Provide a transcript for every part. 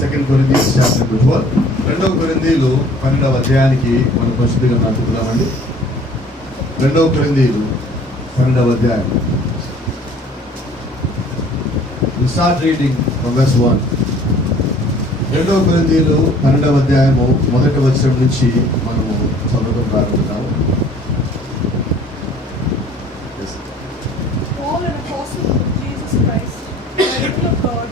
2 Corinthians chapter 4. 2 కొరింథీయులు 12వ అధ్యాయానికి మనం పరిశుద్ధిగా నడుపుదామండి. 2 కొరింథీయులు 12వ అధ్యాయం. We start reading from verse 1. 2 కొరింథీయులు 12వ అధ్యాయము మొదటి వచనం నుంచి మనము చదవడం ప్రారంభిద్దాము. Paul, an apostle of Jesus Christ, by the will of God,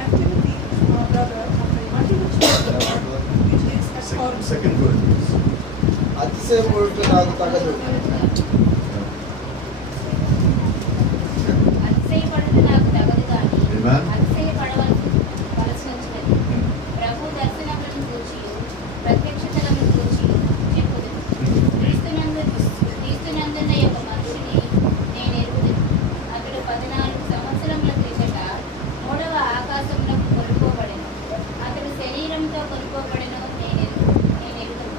and Timothy, our brother, of the multitude of God, which is at Corinth. 2 Corinthians. అతిశయపడుట నాకు తగదు. అతిశయపడుట నాకు తగదు గాని Amen. అతిశయపడవలసినది. ప్రభు దర్శనములను గూర్చియు ప్రత్యక్షతలను గూర్చియు చెప్పుదును. క్రీస్తునందున్న యొక్క మనుషుని నేను ఎరుగుదును. అతడు 14 సంవత్సరముల క్రిందట 3వ ఆకాశమునకు కొనుక్కోబడెను. అతడు శరీరంతో కొనుక్కోబడెను, నేను ఎరుగుదును.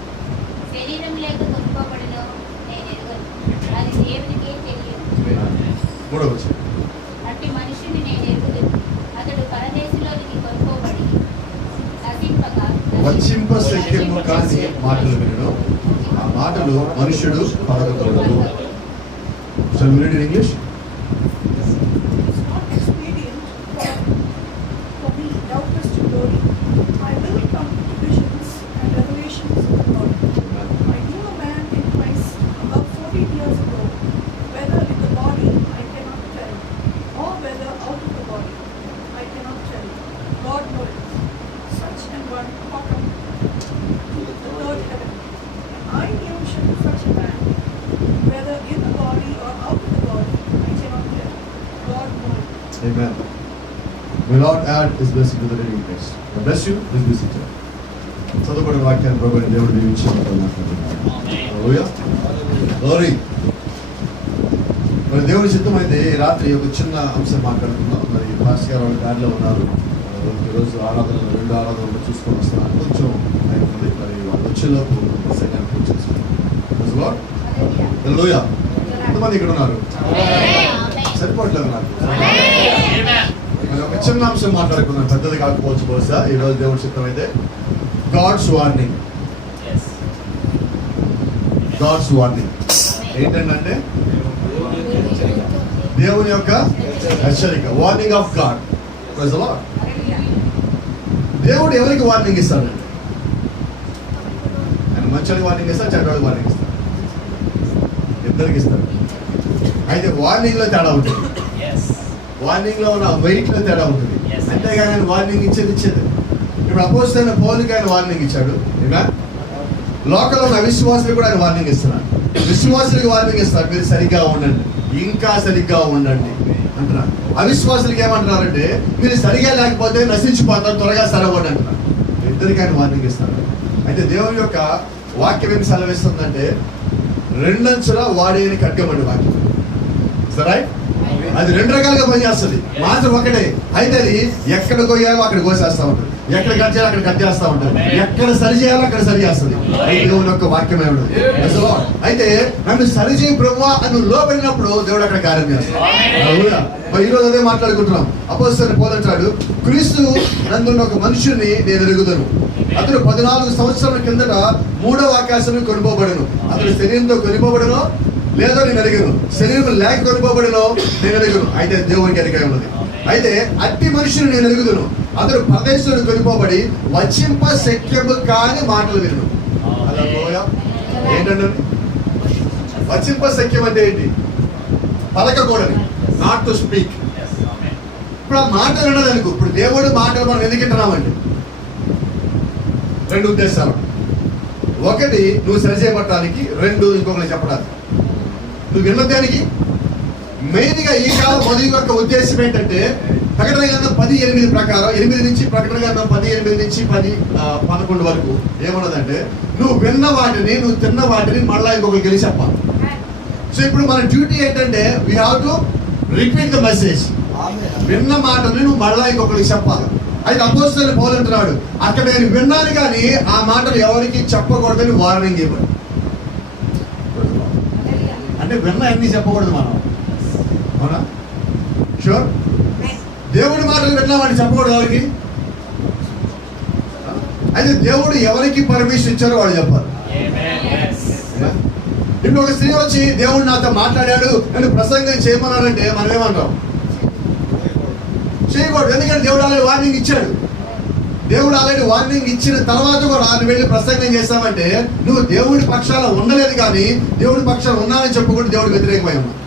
శరీరం లేక కొనుక్కోబడెను, నేను ఎరుగను. అది దేవునికే తెలియదు. మూడవ వచనం. అట్టి మనుషుని నేను ఎరుగుదును. అతడు పరదేశంలోనికి కొనుక్కోబడి వంచింప శక్యము కాని మాటలు వినడు, ఆ మాటలు మనుష్యుడు పడగకూడదు. Shall we read in English? It's not expedient for me, doubtless to glory. I will come to visions and revelations of the Lord. I knew a man in Christ about 14 years ago, whether in the body I cannot tell, or whether out of the body I cannot tell. God knoweth. Such an one caught up to the third heaven. I knew such a man, whether in the body or out of the body I cannot tell. God knoweth. Amen. May Lord add His blessing to the reading place. God bless you. Please be seated. చదువుకున్న వాక్యాన్ని ప్రభువైన దేవుడు దీవించి మాట్లాడుతున్నాడు. హల్లెలూయా. Glory. మరి దేవుని చిత్తం అయితే రాత్రి ఒక చిన్న అంశం మాట్లాడుతున్నాం. మరి పాస్టర్ గారు వాళ్ళ దారిలో ఉన్నారు. ఈరోజు ఆరాధనలు 2 ఆరాధనలు చూసుకొని వస్తున్నారు. కొంచెం టైం ఉంది. మరి వాళ్ళు వచ్చేలోపు సైన్యాన్ని పూర్తి చేసుకున్నాం. హల్లెలూయా. ఎంతమంది ఇక్కడ ఉన్నారు? సరిపోవట్లేదు నాకు. మరి ఒక చిన్న అంశం మాట్లాడుకున్నాం. పెద్దది కాకపోవచ్చు బహుశా. ఈరోజు దేవుని చిత్తం అయితే గాడ్స్ వార్నింగ్. గాడ్స్ వార్నింగ్ ఏంటంటే దేవుని యొక్క హెచ్చరిక. Warning of God. Praise the Lord. దేవుడు ఎవరికి వార్నింగ్ ఇస్తాడండి? ఆయన మంచోడికి వార్నింగ్ ఇస్తాడు, చెడ్డోడికి వార్నింగ్ ఇస్తాడు. ఇద్దరికి ఇస్తాడు. అయితే వార్నింగ్ లో తేడా ఉంటుంది. వార్నింగ్ లో ఉన్న వెయిట్ లో తేడా ఉంటుంది. అంతేగాని ఆయన వార్నింగ్ ఇచ్చేది. ఇప్పుడు అపోజిట్ పౌలుకి ఆయన వార్నింగ్ ఇచ్చాడు. లోకంలో ఉన్న అవిశ్వాసులకు కూడా ఆయన వార్నింగ్ ఇస్తున్నాడు. విశ్వాసులకి వార్నింగ్ ఇస్తాడు, మీరు సరిగ్గా ఉండండి, ఇంకా సరిగ్గా ఉండండి అంటున్నారు. అవిశ్వాసులకి ఏమంటున్నారంటే మీరు సరిగా లేకపోతే నశించిపోతారు, త్వరగా సరవండి అంటున్నారు. ఇద్దరికి ఆయన వార్నింగ్ ఇస్తాడు. అయితే దేవుని యొక్క వాక్యం ఏమి సెలవిస్తుందంటే 2 అంచుల వాడేని ఖడ్గమండి వాక్యం. రైట్? అది 2 రకాలుగా పనిచేస్తుంది. మాత్రం ఒకటే. అయితే అది ఎక్కడ కొయ్యాలో అక్కడ కోసేస్తా ఉంటుంది, ఎక్కడ కట్ చేయాలో అక్కడ కట్ చేస్తా ఉంటుంది, ఎక్కడ సరి చేయాలో అక్కడ సరి చేస్తుంది. దేవుని యొక్క వాక్యమే ఉండదు. అయితే నన్ను సరిచేయి ప్రభువా అని లోబడినప్పుడు దేవుడు అక్కడ కార్యం చేస్తాడు. ఈ రోజు అదే మాట్లాడుకుంటున్నాం. అపోస్తలుడైన పౌలు అంటాడు, క్రీస్తు నందున్న ఒక మనుషుని నేను ఎరుగుదును. అతడు 14 సంవత్సరాల కిందట 3వ ఆకాశం కొనుక్కోబడను. అతడు శరీరంతో కొనుక్కోబడను లేదో నేను ఎరుగను, శరీరం లేక కొనుక్కోబడను నేను ఎరుగను. అయితే దేవునికి ఎరికై ఉన్నది. అయితే అట్టి మనుషుని నేను ఎరుగుదును. అతడు ప్రదేశంలో కొనుక్కోబడి వచ్చింప శక్యము కాని మాటలు విను. ఏంటంటే వచ్చింప శక్యం అంటే ఏంటి? పలకకూడని, నాట్ టు స్పీక్. ఇప్పుడు ఆ మాటలు ఉన్నది అనుకో. ఇప్పుడు దేవుడు మాటలు మనం ఎందుకు వింటున్నామండి? 2 ఉద్దేశాలు. ఒకటి, నువ్వు సరిచేయబట్టడానికి. 2, ఇంకొకటి చెప్పడానికి. నువ్వు విన్నదానికి మెయిన్గా ఈ కాలం మొదటి యొక్క ఉద్దేశం ఏంటంటే ప్రకటన గ్రంథం 10:8 ప్రకారం 8 నుంచి ప్రకటన గ్రంథం 10:8 నుంచి 10:11 వరకు ఏమన్నదంటే నువ్వు విన్న వాటిని, నువ్వు తిన్న వాటిని మళ్ళా ఇంకొకరికి వెళ్ళి చెప్పాలి. సో ఇప్పుడు మన డ్యూటీ ఏంటంటే we have to repeat the message. విన్న మాటని నువ్వు మళ్ళా ఇంకొకరికి చెప్పాలి. అయితే అపోస్తలుడైన పౌలు అంటున్నాడు, అక్కడ నేను విన్నాను కానీ ఆ మాటలు ఎవరికి చెప్పకూడదని వార్నింగ్ ఇవ్వడు. అంటే విన్న అన్ని చెప్పకూడదు మనం. అవునా? షూర్. దేవుడి మాటలు విన్నామని చెప్పకూడదు ఎవరికి? అయితే దేవుడు ఎవరికి పర్మిషన్ ఇచ్చారో వాళ్ళు చెప్పాలి. ఇప్పుడు ఒక స్త్రీ వచ్చి దేవుడు నాతో మాట్లాడాడు, నేను ప్రసంగం చేయమన్నాడంటే మనం ఏమంటాం? చేయకూడదు. ఎందుకంటే దేవుడు ఆల్రెడీ వార్నింగ్ ఇచ్చాడు. దేవుడు ఆల్రెడీ వార్నింగ్ ఇచ్చిన తర్వాత కూడా నువ్వు వెళ్ళి ప్రసంగం చేస్తామంటే నువ్వు దేవుడి పక్షాన ఉండలేదు, కానీ దేవుడి పక్షాన ఉన్నానని చెప్పుకుంటూ దేవుడికి వ్యతిరేకమై ఉన్నావు.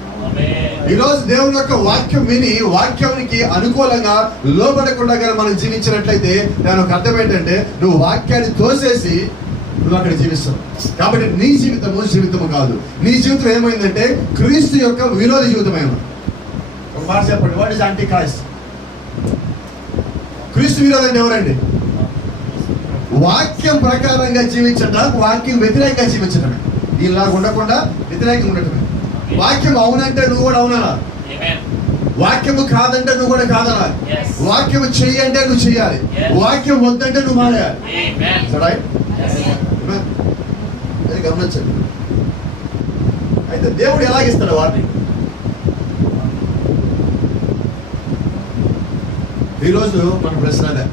ఈ రోజు దేవుని యొక్క వాక్యం విని వాక్యానికి అనుకూలంగా లోబడకుండా కానీ మనం జీవించినట్లయితే దాని ఒక అర్థం ఏంటంటే నువ్వు వాక్యాన్ని తోసేసి నువ్వు అక్కడ జీవిస్తావు. కాబట్టి నీ జీవితము కాదు. నీ జీవితం ఏమైందంటే క్రీస్తు యొక్క విరోధ జీవితమై ఉంది. ఒక మాట చెప్పండి, వాట్ ఇస్ యాంటీ క్రైస్ట్? క్రీస్తు విరోధం అంటే ఎవరండి? వాక్యం ప్రకారంగా జీవించడం, వాక్యం వ్యతిరేకంగా జీవించడమే. దీనిలా ఉండకుండా వ్యతిరేకంగా ఉండటమే. వాక్యం అవునంటే నువ్వు కూడా అవునలా, వాక్యము కాదంటే నువ్వు కూడా కాదలా, వాక్యము చెయ్యి అంటే నువ్వు చెయ్యాలి, వాక్యం వద్దంటే నువ్వు మానేయాలి. అది గమనించండి. అయితే దేవుడు ఎలాగిస్తాడు వారిని? ఈరోజు మన ప్రశ్న అదే,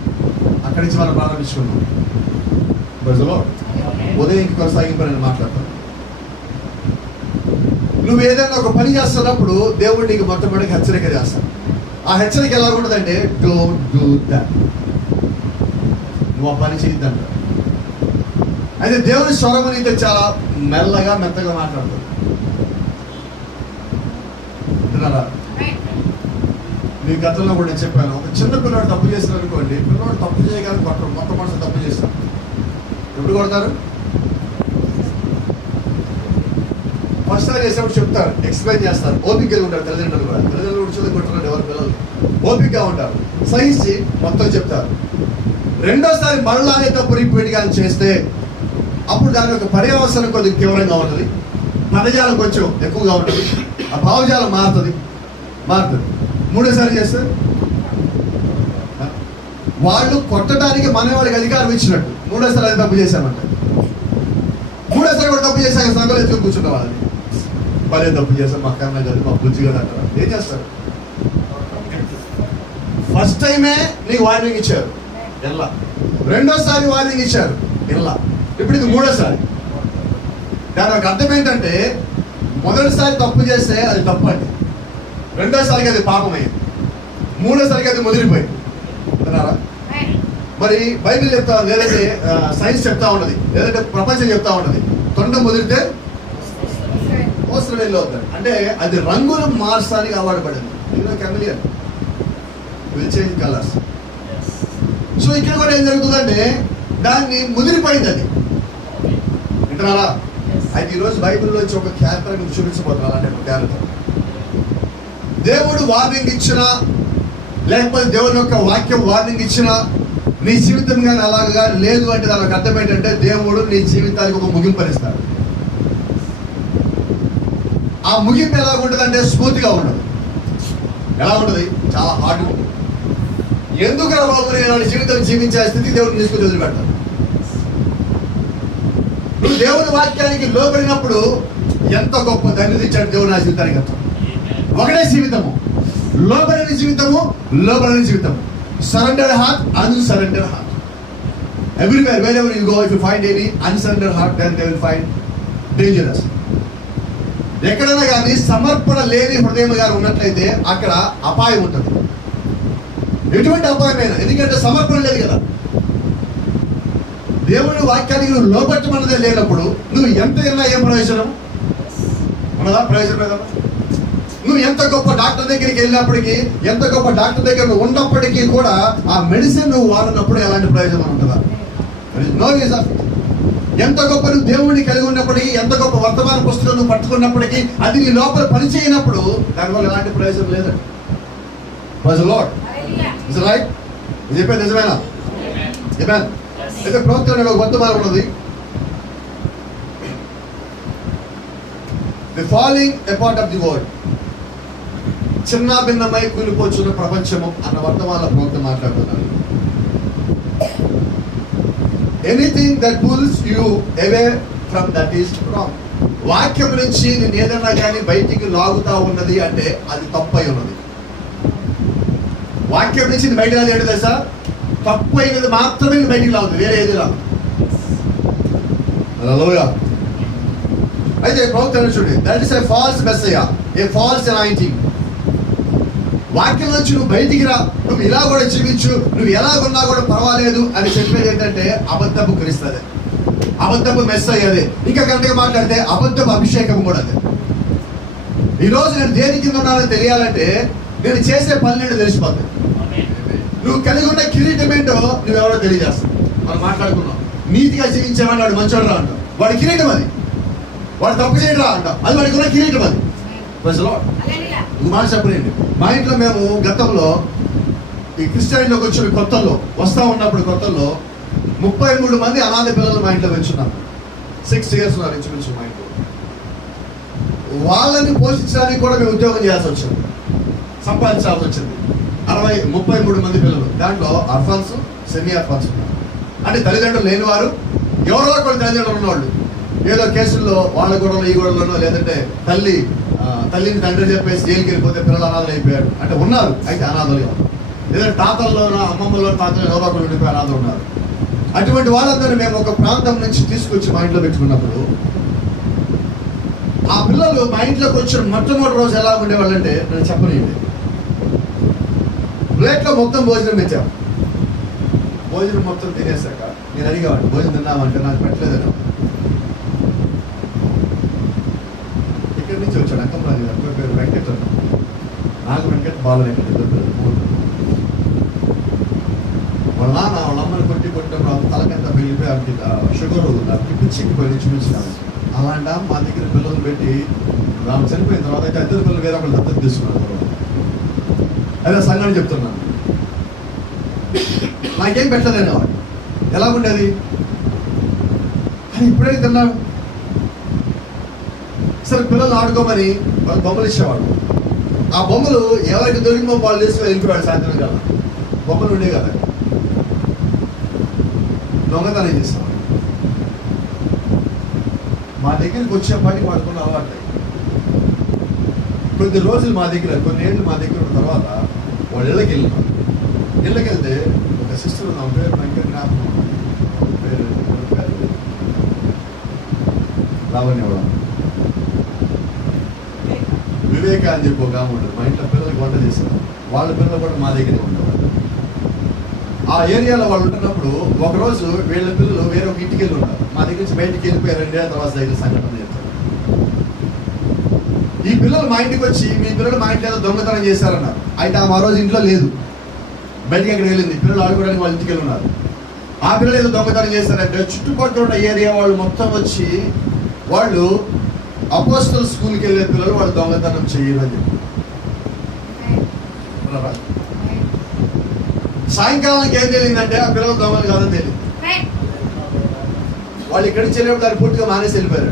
అక్కడి నుంచి మనం ప్రారంభించుకున్నాం. ప్రజలో ఉదయం కొనసాగింపు నేను మాట్లాడతాను. నువ్వు ఏదైనా ఒక పని చేస్తున్నప్పుడు దేవుడు నీకు మొట్టమొదటి హెచ్చరిక చేస్తాడు. ఆ హెచ్చరిక ఎలా ఉంటుందంటే డోంట్ డూ దట్, నువ్వు ఆ పని చేయొద్దంట. అయితే దేవుని స్వరం నీతో చాలా మెల్లగా మెత్తగా మాట్లాడుతుంది. మీ గతంలో కూడా నేను చెప్పాను, ఒక చిన్న పిల్లవాడు తప్పు చేస్తారు అనుకోండి, పిల్లవాడు తప్పు చేయగలని కొట్టరు, మొత్తం మనసు తప్పు చేస్తారు. ఎప్పుడు కొడతారు? ఫస్ట్ సారి చేసినప్పుడు చెప్తారు, ఎక్స్ప్లెయిన్ చేస్తారు, ఓపికగా ఉంటారు. తల్లిదండ్రులు కూడా చదువు కొట్టారు, ఎవరి పిల్లలు ఓపికగా ఉంటారు, సహించి మొత్తం చెప్తారు. రెండోసారి మళ్ళానే తప్పు రిపీట్గా చేస్తే అప్పుడు దాని యొక్క పర్యవసరం కొద్దిగా తీవ్రంగా ఉంటుంది, పదజాలం కొంచెం ఎక్కువగా ఉంటుంది, ఆ భావజాలం మారుతుంది. మూడోసారి చేస్తే వాళ్ళు కొట్టడానికి మన వాడికి అధికారం ఇచ్చినట్టు. మూడోసారి అది తప్పు చేశామంట, మూడోసారి కూడా తప్పు చేశాక సంఘాలు ఎత్తుకుని కూర్చున్న వాళ్ళని పదే తప్పు చేశారు, మా కన్నా కాదు, మా బుద్ధి కదా అంటారు. ఏం చేస్తారు? ఫస్ట్ టైమే నీకు వార్నింగ్ ఇచ్చారు, ఎలా. రెండోసారి వార్నింగ్ ఇచ్చారు, ఎలా. ఇప్పుడు ఇది మూడోసారి. దాని ఒక అర్థం ఏంటంటే మొదటిసారి తప్పు చేస్తే అది తప్పు అండి, రెండోసారికి అది పాపమైంది, మూడోసారికి అది ముదిరిపోయింది. అంటున్నారా? మరి బైబిల్ చెప్తా ఉంది, లేదంటే సైన్స్ చెప్తా ఉన్నది, లేదంటే ప్రపంచం చెప్తా ఉన్నది, తొండ ముదిరితే అవసరం వెళ్ళవుతాడు. అంటే అది రంగులు మార్చడానికి అవార్డుపడింది. Chameleon will change colours. So ఇక్కడ కూడా ఏం జరుగుతుందంటే దాన్ని ముదిరిపోయింది అది. వింటున్నారా? అయితే ఈరోజు బైబిల్లో వచ్చి ఒక క్యారెక్టర్ మీకు చూపించబోతున్నారు. అంటే ఒక క్యారెక్టర్ దేవుడు వార్నింగ్ ఇచ్చినా, లేకపోతే దేవుని యొక్క వాక్యం వార్నింగ్ ఇచ్చినా నీ జీవితం కానీ అలాగా లేదు అంటే దానికి అర్థం ఏంటంటే దేవుడు నీ జీవితానికి ఒక ముగింపనిస్తాడు. ఆ ముగింపు ఎలా ఉంటుంది అంటే స్మూత్గా ఉండదు. ఎలా ఉంటుంది? చాలా హార్డ్గా ఉంటుంది. ఎందుకు రా బాబు నేను జీవితం జీవించే స్థితికి దేవుడిని తీసుకుని వదిలిపెడతాడు. నువ్వు దేవుని వాక్యానికి లోబడినప్పుడు ఎంత గొప్ప ధన్యత ఇచ్చాడు దేవుడు నా జీవితానికి. అర్థం ఒకటే జీవితము, లోబడని జీవితము, లోబడని జీవితము. Surrender heart, unsurrender heart. Everywhere wherever you go, if you find any unsurrendered heart, then they will find dangerous. ఎక్కడైనా కానీ సమర్పణ లేని హృదయం గారు ఉన్నట్లయితే అక్కడ అపాయం ఉంటుంది. ఎటువంటి అపాయమైనా, ఎందుకంటే సమర్పణ లేదు కదా. దేవుని వాక్యానికి నువ్వు లోబట్టమన్నదే లేనప్పుడు నువ్వు ఎంత విన్నా ఏం ప్రయోజనం ఉన్నదా? ప్రయోజనం లేదా? నువ్వు ఎంత గొప్ప డాక్టర్ దగ్గరికి వెళ్ళినప్పటికీ, ఎంత గొప్ప డాక్టర్ దగ్గర నువ్వు ఉన్నప్పటికీ కూడా ఆ మెడిసిన్ నువ్వు వాడినప్పుడు ఎలాంటి ప్రయోజనం ఉంటుందా? No use of it. ఎంత గొప్ప నువ్వు దేవుడిని కలిగి ఉన్నప్పటికీ, ఎంత గొప్ప వర్తమాన పుస్తకం నువ్వు పట్టుకున్నప్పటికీ అది నీ లోపల పనిచేయనప్పుడు దానివల్ల ఎలాంటి ప్రయోజనం లేదండి. Praise Lord. Is it right? ఇది చెప్పేది నిజమేనా? ఆమేన్. అయితే ప్రవక్త ఒక వర్తమానం ఉన్నది, the falling apart of the world, చిన్న భిన్నమై కూలిపోచున్న ప్రపంచము అన్న వర్తమాన ప్రవక్త మాట్లాడుతున్నారు. Anything that pulls you away from that is wrong. వాక్యం నుంచి నేను ఏదన్నా కానీ బయటికి లాగుతా ఉన్నది అంటే అది తప్పై ఉన్నది. వాక్యం నుంచి బయట ఏంటి తెలుసా? తప్పు అయినది మాత్రమే బయటికి లాగుతుంది, వేరే ఏది రాదు. హల్లెలూయా. అయితే ప్రవక్త చూడండి, that is a falls Messiah, A falls anointing. వాక్యం నుంచి నువ్వు బయటికి రా, నువ్వు ఇలా కూడా జీవించు, నువ్వు ఎలాగున్నా కూడా పర్వాలేదు అని చెప్పేది ఏంటంటే అబద్ధపు క్రీస్తు, అబద్ధపు మెస్సయ్య అదే. ఇంకా కరెక్ట్గా మాట్లాడితే అబద్ధపు అభిషేకం కూడా అదే. ఈరోజు నేను దేని కింద ఉన్నానని తెలియాలంటే నేను చేసే పనులు తెలిసిపోతాయి. నువ్వు కలిగి ఉన్న కిరీటం ఏంటో నువ్వెవరో తెలియజేస్తావు. మనం మాట్లాడుకున్నాం, నీతిగా జీవించేవాడు వాడు మంచోడు రా అంటాం, వాడి కిరీటం అది. వాడు తప్పు చేయడం రా అంటాం, అది వాడికి ఉన్న కిరీటం అది. మాట చెప్పలేండి. మా ఇంట్లో మేము గతంలో ఈ క్రిస్టియన్లోకి వచ్చిన కొత్తల్లో వస్తూ ఉన్నప్పుడు కొత్తల్లో 33 మంది అనాథ పిల్లలు మా ఇంట్లో పెంచున్నాం. 6 years ఉన్నారు ఇంచుమించు మా ఇంట్లో. వాళ్ళని పోషించడానికి కూడా మేము ఉద్యోగం చేయాల్సి వచ్చింది, సంపాదించాల్సి వచ్చింది. 33 మంది పిల్లలు, దాంట్లో అర్ఫాన్స్, సెమీ అర్ఫాన్స్ ఉన్నారు. అంటే తల్లిదండ్రులు లేని వారు, ఎవరో ఒకరు తల్లిదండ్రులు ఉన్నవాళ్ళు, ఏదో కేసుల్లో వాళ్ళ గొడవలు ఈ గొడవలోనో, లేదంటే తల్లిని తండ్రి చెప్పేసి జైలుకి వెళ్ళిపోతే పిల్లలు అనాథలు అయిపోయారు అంటే ఉన్నారు. అయితే అనాథలు, లేదంటే తాతల్లోనో అమ్మమ్మలో తాతలు ఎవరో ఒకరు ఉండిపోయి అనాథలు ఉన్నారు. అటువంటి వాళ్ళందరూ మేము ఒక ప్రాంతం నుంచి తీసుకొచ్చి మా ఇంట్లో పెట్టుకున్నప్పుడు ఆ పిల్లలు మా ఇంట్లోకి వచ్చిన మొట్టమొదటి రోజు ఎలా ఉండేవాళ్ళు అంటే నేను చెప్పలేండి. ప్లేట్లో మొత్తం భోజనం పెట్టాం. భోజనం మొత్తం తినేసాక నేను అడిగేవాడిని, భోజనం తిన్నామంటే నాకు పెట్టలేదన్నా. ఇక్కడి నుంచి వచ్చాడు అక్కమ్మ, అక్క పేరు వెంకట, నాకు వెంకట, బాల వెంకట, ఇద్దరు పిల్లలు. వాళ్ళ నాన్న వాళ్ళ అమ్మని కొట్టి కొట్టినప్పుడు తలకంతా వెళ్ళిపోయి ఆమెకి షుగర్ నాకు పిచ్చిపోయి చూపించినాను. అలాంటి మా దగ్గర పిల్లలు పెట్టి ఆమె చనిపోయిన తర్వాత అయితే 2 పిల్లలు వేరే ఒకళ్ళు దత్తత తీసుకున్నారు. అదే సంఘాన్ని చెప్తున్నాను, నాకేం పెట్టలేదండి వాడు. ఎలా ఉండేది అని ఇప్పుడే తిన్నాడు. సరే పిల్లలు ఆడుకోమని వాళ్ళు బొమ్మలు ఇచ్చేవాడు. ఆ బొమ్మలు ఎవరికి దొరికిన వాళ్ళు తీసుకుని వెళ్ళిపోయాడు. సాయంత్రం కదా బొమ్మలు ఉండే కదా, దొంగతనం చేసేవాడు. మా దగ్గరికి వచ్చేపాటికి వాడుకున్న అలవాటు. కొద్ది రోజులు మా దగ్గర, కొన్ని ఏళ్ళు మా దగ్గర ఉన్న తర్వాత వాడు ఇళ్ళకి వెళ్ళినాడు. ఇళ్ళకి వెళ్తే ఒక సిస్టర్ నా పేరు వెంకట, జ్ఞాపకం పేరు లావణ్య, వివేక అని చెప్పి ఒక ఆమె ఉంటుంది. మా ఇంట్లో పిల్లలకి వంట చేసేవారు. వాళ్ళ పిల్లలు కూడా మా దగ్గరే ఉండేవారు. ఆ ఏరియాలో వాళ్ళు ఉంటున్నప్పుడు ఒకరోజు వీళ్ళ పిల్లలు వేరే ఒక ఇంటికి వెళ్ళి ఉంటారు. మా దగ్గర నుంచి బయటికి వెళ్ళిపోయారు. 2 ఏళ్ళ తర్వాత దగ్గర సంఘటన చెప్తారు. ఈ పిల్లలు మా ఇంటికి వచ్చి, మీ పిల్లలు మా ఇంట్లో ఏదో దొంగతనం చేశారన్నారు. అయితే ఆ రోజు ఇంట్లో లేదు, బయటికి ఎక్కడికి వెళ్ళింది. పిల్లలు ఆడుకోవడానికి వాళ్ళ ఇంటికి వెళ్ళి ఉన్నారు. ఆ పిల్లలు ఏదో దొంగతనం చేశారంటే చుట్టుపక్కల ఉన్న ఏరియా వాళ్ళు మొత్తం వచ్చి, వాళ్ళు అపోస్తల్ స్కూల్కి వెళ్ళే పిల్లలు వాళ్ళు దొంగతనం చేయరని చెప్పి సాయంకాలానికి ఏం తెలియదంటే ఆ పిల్లలు దొంగలు కాదని తెలియదు. వాళ్ళు ఇక్కడి నుంచి వెళ్ళినప్పుడు దాన్ని పూర్తిగా మానేసి వెళ్ళిపోయారు.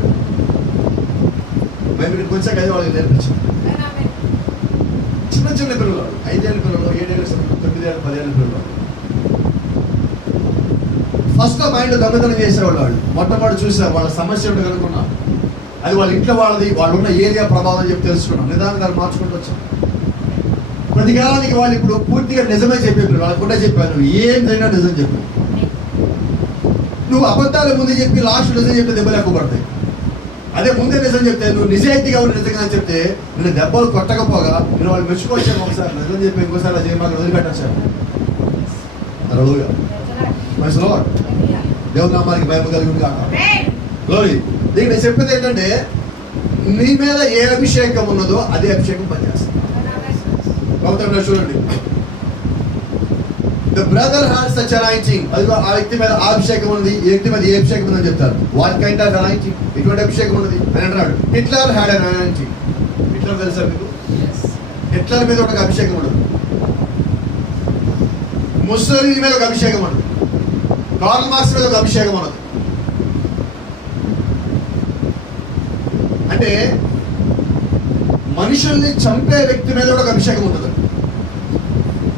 మేము ఇక్కడికి వచ్చాక అయితే వాళ్ళకి నేర్పించాం. చిన్న చిన్న పిల్లలు, 5 ఏళ్ళ పిల్లలు, 7 ఏళ్ళ, 9 ఏళ్ళ, 10 ఏళ్ళ పిల్లలు. ఫస్ట్ మైండ్ దొంగతనం చేసేవాళ్ళు. వాళ్ళు మొట్టమొదటి చూసారు, వాళ్ళ సమస్య ఏంటో కనుక్కున్నాం. అది వాళ్ళ ఇంట్లో వాళ్ళది, వాళ్ళు ఉన్న ఏరియా ప్రభావం చెప్పి తెలుసుకున్నాం. నిదానంగా దాన్ని మార్చుకుంటూ వచ్చాం. ప్రతి కాలానికి వాళ్ళు ఇప్పుడు పూర్తిగా నిజమే చెప్పారు. వాళ్ళకు కూడా చెప్పాను, ఏం జరిగినా నిజం చెప్పు. నువ్వు అబద్ధాలు ముందు చెప్పి లాస్ట్ నిజం చెప్తే దెబ్బలు ఎక్కువ పడతాయి. అదే ముందే నిజం చెప్తే, నువ్వు నిజాయితీగా ఉన్న నిజంగా చెప్తే నేను దెబ్బలు కొట్టకపోగా నేను వాళ్ళు మెచ్చుకోవచ్చాను. ఒకసారి నిజం చెప్పి ఇంకోసారి అది చేయమాక వదిలిపెట్టచ్చాను. హల్లెలూయా, ప్రైజ్ ది లార్డ్. దేవుని నామానికి మహిమ కలుగును గాక. గ్లోరీ. దీనికి నేను చెప్పేది ఏంటంటే, నీ మీద ఏ అభిషేకం ఉన్నదో అదే అభిషేకం పనిచేస్తుంది. చూడండి, the brother has such anointing. అది ఆ వ్యక్తి మీద ఆ అభిషేకం ఉంది, ఈ వ్యక్తి మీద ఏ అభిషేకం ఉందని చెప్తారు. వాట్ కైండ్ ఆఫ్ అనాయింటింగ్, ఇటువంటి అభిషేకం ఉన్నది అని అంటున్నాడు. Hitler had an anointing. Hitler తెలుసా మీకు? హిట్లర్ మీద ఒక అభిషేకం ఉండదు. ముస్సోలినీ మీద ఒక అభిషేకం ఉండదు. కార్ల్ మార్క్స్ మీద ఒక అభిషేకం ఉన్నది. అంటే మనుషుల్ని చంపే వ్యక్తి మీద ఒక అభిషేకం ఉంటుంది.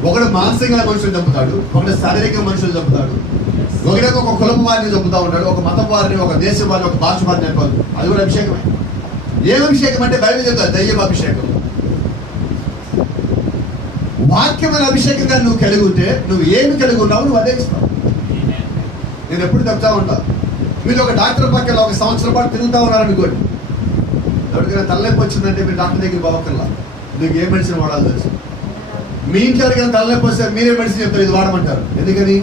ఒకడు మానసికంగా మనుషులు చంపుతాడు, ఒకటి శారీరకంగా మనుషులు చంపుతాడు, ఒకడేమో ఒక కులపు వారిని చంపుతా ఉంటాడు, ఒక మతం వారిని, ఒక దేశం వారిని, ఒక భాష వారిని చంపాలి. అది కూడా అభిషేకమే. ఏం అభిషేకం అంటే బైబిల్ చెప్తారు, దయ్యం అభిషేకం. వాక్యమైన అభిషేకంగా నువ్వు కలిగి ఉంటే నువ్వు ఏమి కలిగి ఉన్నావు నువ్వు అదే ఇస్తావు. నేను ఎప్పుడు చెప్తా ఉంటా, మీరు ఒక డాక్టర్ పక్కన ఒక సంవత్సరం పాటు తిరుగుతూ ఉన్నారనుకోండి, ఎవరికైనా తలనొప్పి వచ్చిందంటే మీరు డాక్టర్ దగ్గర పోవక్కర్లా, మీకు ఏ మెడిసిన్ వాడాలో తెలుసు. మీ ఇంట్లో ఎవరికైనా తలనొప్పి వస్తే మీరే మెడిసిన్ చెప్తారు, ఇది వాడమంటారు. ఎందుకని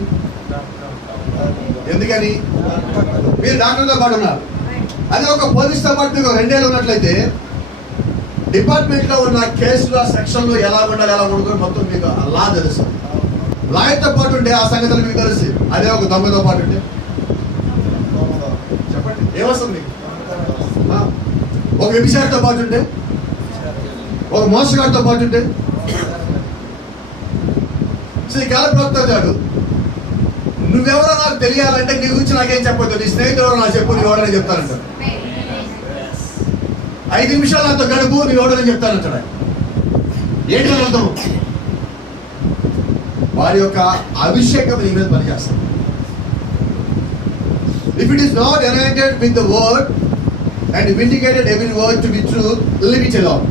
మీరు డాక్టర్తో పాటు ఉన్నారు. అదే ఒక పోలీస్తో పాటు మీకు 2 ఏళ్ళు ఉన్నట్లయితే డిపార్ట్మెంట్లో ఉన్న కేసులు ఆ సెక్షన్లు ఎలా ఉండాలి ఎలా ఉండదు మొత్తం మీకు లా తెలుసు. లాయర్తో పాటు ఉంటే ఆ సంగతులు మీకు తెలుసు. అదే ఒక దొంగతో పాటు ఉంటే చెప్పండి ఏమొస్తుంది మీకు? ఒక వ్యభిచారితో పాటు ఉంటే, ఒక మోసగాడితో పాటు ఉంటే, శ్రీ కాల ప్రవక్తాడు నువ్వెవరో నాకు తెలియాలంటే నీ గురించి నాకేం చెప్పొద్దు, నీ స్నేహితుడు ఎవరో నాకు చెప్పు, నీ ఎవడని చెప్తానంటాడు. 5 నిమిషాలు నాతో గడుపు, నీ ఎవడని చెప్తానంటాడు. ఏంటి అర్థం? వారి యొక్క అభిషేకం నీ మీద పనిచేస్తుంది. If it is not anointed with the word and vindicated every word to be true, leave it alone.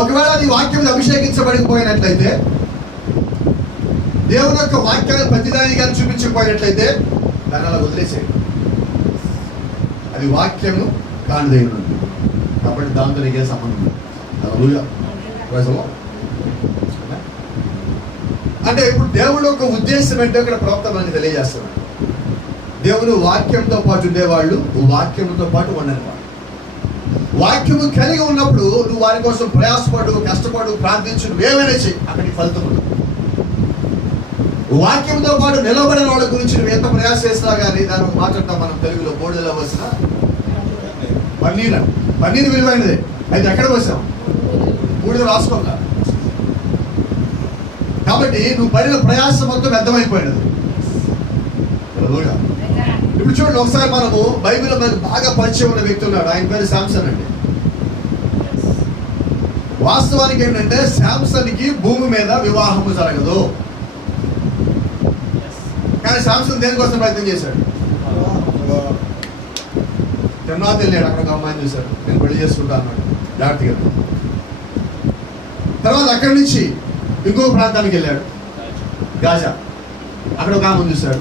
ఒకవేళ నీ వాక్యం అభిషేకించబడిపోయినట్లయితే, దేవుని యొక్క వాక్యాన్ని ప్రతిదానిగా చూపించకపోయినట్లయితే దాన్ని అలా వదిలేసేయండి. అది వాక్యము కానిదై ఉన్నది కాబట్టి దాంతో నీకే సంబంధం లేదు. హల్లెలూయా. Praise the Lord. అంటే ఇప్పుడు దేవుడి యొక్క ఉద్దేశం ఏంటో ఇక్కడ ప్రవక్త మనకి తెలియజేస్తున్నాడు. దేవుని వాక్యంతో పాటు ఉండేవాళ్ళు వాక్యంతో పాటు ఉండని వాళ్ళు. వాక్యము కలిగి ఉన్నప్పుడు నువ్వు వారి కోసం ప్రయాసపడు, కష్టపడు, ప్రార్థించు, నువ్వేమైనా చెయ్యి, అక్కడికి ఫలితం ఉంటుంది. వాక్యంతో పాటు నిలబడిన వాళ్ళ గురించి నువ్వు ఎంత ప్రయాస చేసినా కానీ దాని ఒక మాట్లాడతాం మనం తెలుగులో, బోర్డులో వచ్చిన పన్నీరు విలువైనదే. అయితే ఎక్కడ వచ్చాం? బూడిద రాసుకోగా. కాబట్టి నువ్వు పడిన ప్రయాసం మొత్తం వ్యర్థమైపోయినది. ఇప్పుడు చూడండి, ఒకసారి మనము బైబిల్లో మనకు బాగా పరిచయం ఉన్న వ్యక్తి ఉన్నాడు, ఆయన పేరు శాంసన్ అండి. వాస్తవానికి ఏంటంటే శాంసన్కి భూమి మీద వివాహము జరగదు. కానీ శాంసన్ దేనికోసం ప్రయత్నం చేశాడు? తిరునాథ్ వెళ్ళాడు, అక్కడ ఒక అమ్మాయిని చూశాడు, నేను పెళ్లి చేసుకుంటా అన్నాడు జాగ్రత్తగా. తర్వాత అక్కడి నుంచి ఇంకొక ప్రాంతానికి వెళ్ళాడు, గాజా, అక్కడ ఒక ఆమెను చూశాడు,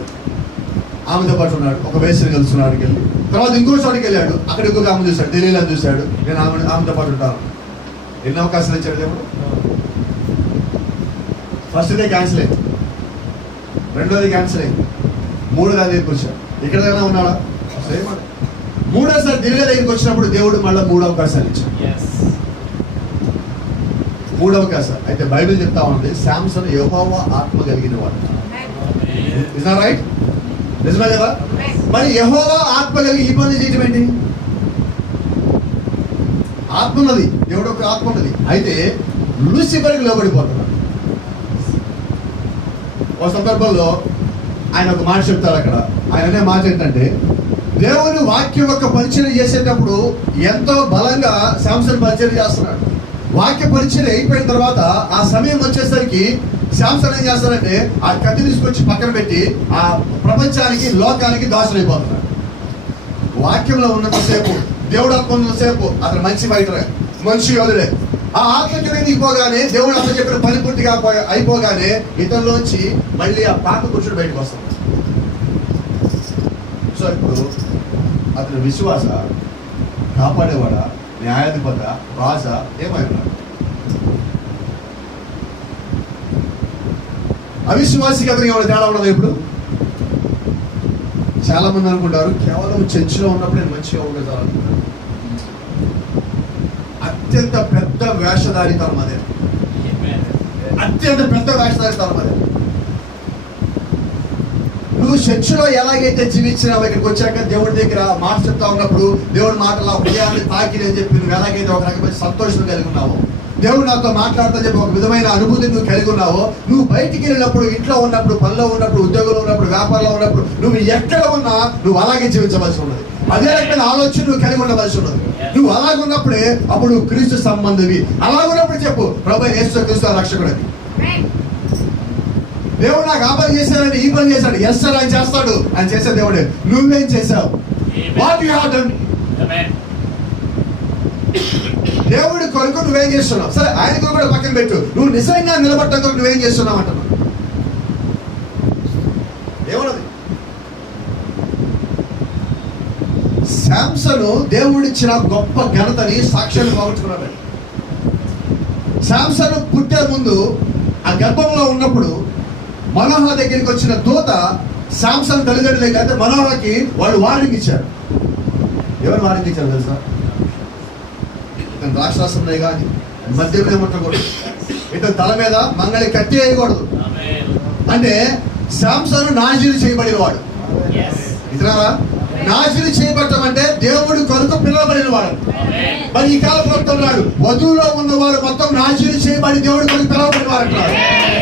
ఆమెతో పాటు ఉన్నాడు, ఒక వేసిని కలుసుకున్నాడు వెళ్ళి. తర్వాత ఇంకో చోటికి వెళ్ళాడు, అక్కడ ఇంకొక ఆమె చూశాడు, ఢిల్లీలో చూశాడు, నేను ఆమెతో పాటు ఉంటాను. ఎన్ని అవకాశాలు ఇచ్చాడు దేవుడు? ఫస్ట్ డే క్యాన్సిల్ అయింది, రెండోది క్యాన్సిల్ అయింది, మూడోది దగ్గరికి వచ్చాడు. ఎక్కడైనా ఉన్నాడా? మూడోసారి ఢిల్లీ దగ్గరికి వచ్చినప్పుడు దేవుడు మళ్ళీ 3 అవకాశాలు ఇచ్చాడు. 3 అవకాశాలు. అయితే బైబిల్ చెప్తా ఉంది శాంసన్ యెహోవా ఆత్మ కలిగిన వాడు. Is not right? నిజమే కదా? మరి యెహోవా ఆత్మ కలిగి ఈ పని చేయటం ఏంటి? ఆత్మ ఉన్నది, దేవుడు ఒక ఆత్మ ఉన్నది. అయితే లూసిఫర్కి లోబడిపోతున్నాడు. ఒక సందర్భంలో ఆయన ఒక మాట చెప్తారు అక్కడ. ఆయన అనే మాట ఏంటంటే, దేవుని వాక్యం యొక్క పరిచయం చేసేటప్పుడు ఎంతో బలంగా శాంసన్ పరిచయం చేస్తున్నాడు. వాక్య పరిచయం అయిపోయిన తర్వాత ఆ సమయం వచ్చేసరికి శాంసన్ ఏం చేస్తాడంటే ఆ కత్తి తీసుకొచ్చి పక్కన పెట్టి ఆ ప్రపంచానికి, లోకానికి దాసులైపోతున్నాడు. వాక్యంలో ఉన్నంతసేపు, దేవుడు ఆత్మ ఉన్నంతసేపు అతను మంచి బయటరే, మంచి యోధుడే. ఆ ఆత్మకి పోగానే, దేవుడు అతను చెప్పిన పని పూర్తిగా అయిపోగానే ఇతరులోంచి మళ్ళీ ఆ పాత పురుషుడు బయటకు వస్తాడు. సో ఇప్పుడు అతని విశ్వాస, కాపాడేవాడా, న్యాయాధిపత, రాజ ఏమై ఉన్నాడు? అవిశ్వాసికి అతనికి ఏమైనా తేడా ఉండదు. ఇప్పుడు చాలా మంది అనుకుంటారు కేవలం చర్చిలో ఉన్నప్పుడు నేను మంచిగా ఉండగలుగుతాను. అత్యంత పెద్ద వేషధారితనం అదే, అత్యంత పెద్ద వేషధారితనం అదే. నువ్వు చర్చిలో ఎలాగైతే జీవించినావు, ఇక్కడికి వచ్చాక దేవుడి దగ్గర మాట చెప్తా ఉన్నప్పుడు దేవుడి మాటల హృదయాన్ని తాకిని అని చెప్పి నువ్వు ఎలాగైతే ఒక రకమైన సంతోషం కలిగి ఉన్నావో, దేవుడు నాతో మాట్లాడుతూ చెప్పి ఒక విధమైన అనుభూతిని నువ్వు కలిగి ఉన్నావో, నువ్వు బయటికి వెళ్ళినప్పుడు, ఇంట్లో ఉన్నప్పుడు, పనిలో ఉన్నప్పుడు, ఉద్యోగంలో ఉన్నప్పుడు, వ్యాపారంలో ఉన్నప్పుడు, నువ్వు ఎక్కడ ఉన్నా నువ్వు అలాగే జీవించవలసి ఉన్నది. అదే రకమైన ఆలోచన నువ్వు కలిగి ఉండవలసి ఉన్నది. నువ్వు అలాగున్నప్పుడే అప్పుడు క్రీస్తు సంబంధివి. అలాగున్నప్పుడు చెప్పు, ప్రభువైన యేసుక్రీస్తు రక్షకుడని. దేవుడు నాకు ఆ పని చేశాడంటే ఈ పని చేశాడు, ఎస్ సార్ ఆయన చేస్తాడు, ఆయన చేసే దేవుడే. నువ్వేం చేశావు? What you have done? దేవుడి కొరకు నువ్వేం చేస్తున్నావు? సరే, ఆయన కొరకు కూడా పక్కన పెట్టు. నువ్వు నిజంగా నిలబడటం కొరకు నువ్వేం చేస్తున్నావు అంటున్నావు. ఏమన్నది? శాంసను దేవుడిచ్చిన గొప్ప ఘనతని సాక్ష్యాన్ని పోగొట్టుకున్నాడు. శాంసను పుట్టే ముందు ఆ గర్భంలో ఉన్నప్పుడు మనోహ దగ్గరికి వచ్చిన దూత శాంసన్ తల్లిదండ్రులే కాదు, మనోహకి వాళ్ళు వార్నింగ్ ఇచ్చారు. ఎవరు వార్నింగ్ ఇచ్చారు తెలుసా? ఇతను రాక్షసం ఉన్నాయి కానీ మధ్యలో ముట్టకూడదు, ఇతని తల మీద మంగళి కట్టి వేయకూడదు. అంటే శాంసను నాజీలు చేయబడిన వాడు. ఇతరారా, నాజీలు చేయబడటం అంటే దేవుడి కొరకు పిలవబడిన వాడు. మరి ఈ కాల ప్రభుత్వం వధువులో ఉన్నవారు మొత్తం నాజీలు చేయబడి దేవుడి కొరకు పిలవబడిన వారు అంటున్నారు.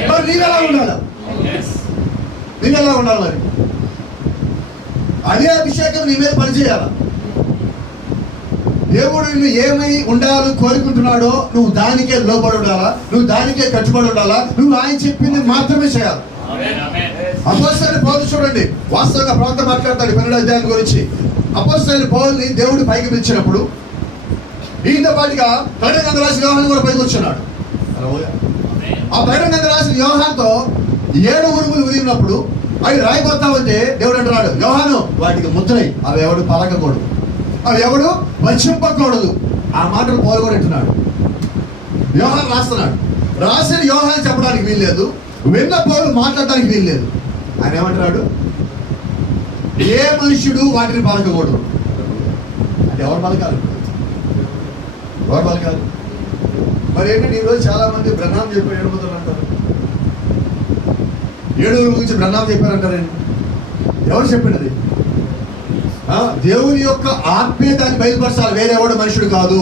మరి నీవెలా ఉండాలి? నీవెలా ఉండాలి? మరి అదే అభిషేకం నీ మీద పనిచేయాల. దేవుడు నువ్వు ఏమై ఉండాలని కోరుకుంటున్నాడో నువ్వు దానికే లోబడి ఉండాలా, నువ్వు దానికే కట్టుబడి ఉండాలా, నువ్వు ఆయన చెప్పింది మాత్రమే చేయాలి. అపోస్తలుని పౌలు చూడండి, వాస్తవంగా ప్రవక్త మాట్లాడతాడు 12వ అధ్యాయం గురించి. అపోస్తలుని పౌలుని దేవుడు పైకి పిలిచినప్పుడు ఈయనతో పాటుగా ప్రకటన రాసిన యోహాను కూడా పైకి వచ్చున్నాడు. ఆ ప్రకటన రాసిన యోహానుతో 7 ఉరుములు ఉరిగినప్పుడు అవి రాయిపోతామంటే దేవుడు అంటున్నాడు, యోహాను వాటికి ముద్రై, అవి ఎవడు పలకకూడదు, అవి ఎవడు వచింపకూడదు. ఆ మాటలు పౌలు కూడా అంటున్నాడు. యోహాను రాస్తున్నాడు, రాసిన యోహాను చెప్పడానికి వీల్లేదు, విన్న పౌలు మాట్లాడడానికి వీల్లేదు. ఆయన ఏమంటున్నాడు? ఏ మనుష్యుడు వాటిని పలకకూడదు. అంటే ఎవరు పలకాలి? ఎవరు పలకాలి? మరి ఏంటంటే ఈరోజు చాలా మంది బ్రహ్మాం చెప్పారు, 7 అంటారు, 7 గురించి బ్రహ్మాం చెప్పారంటారండి. ఎవరు చెప్పినది? దేవుని యొక్క ఆత్మీయతని బయలుపరచాలి, వేరేవాడు మనుషుడు కాదు.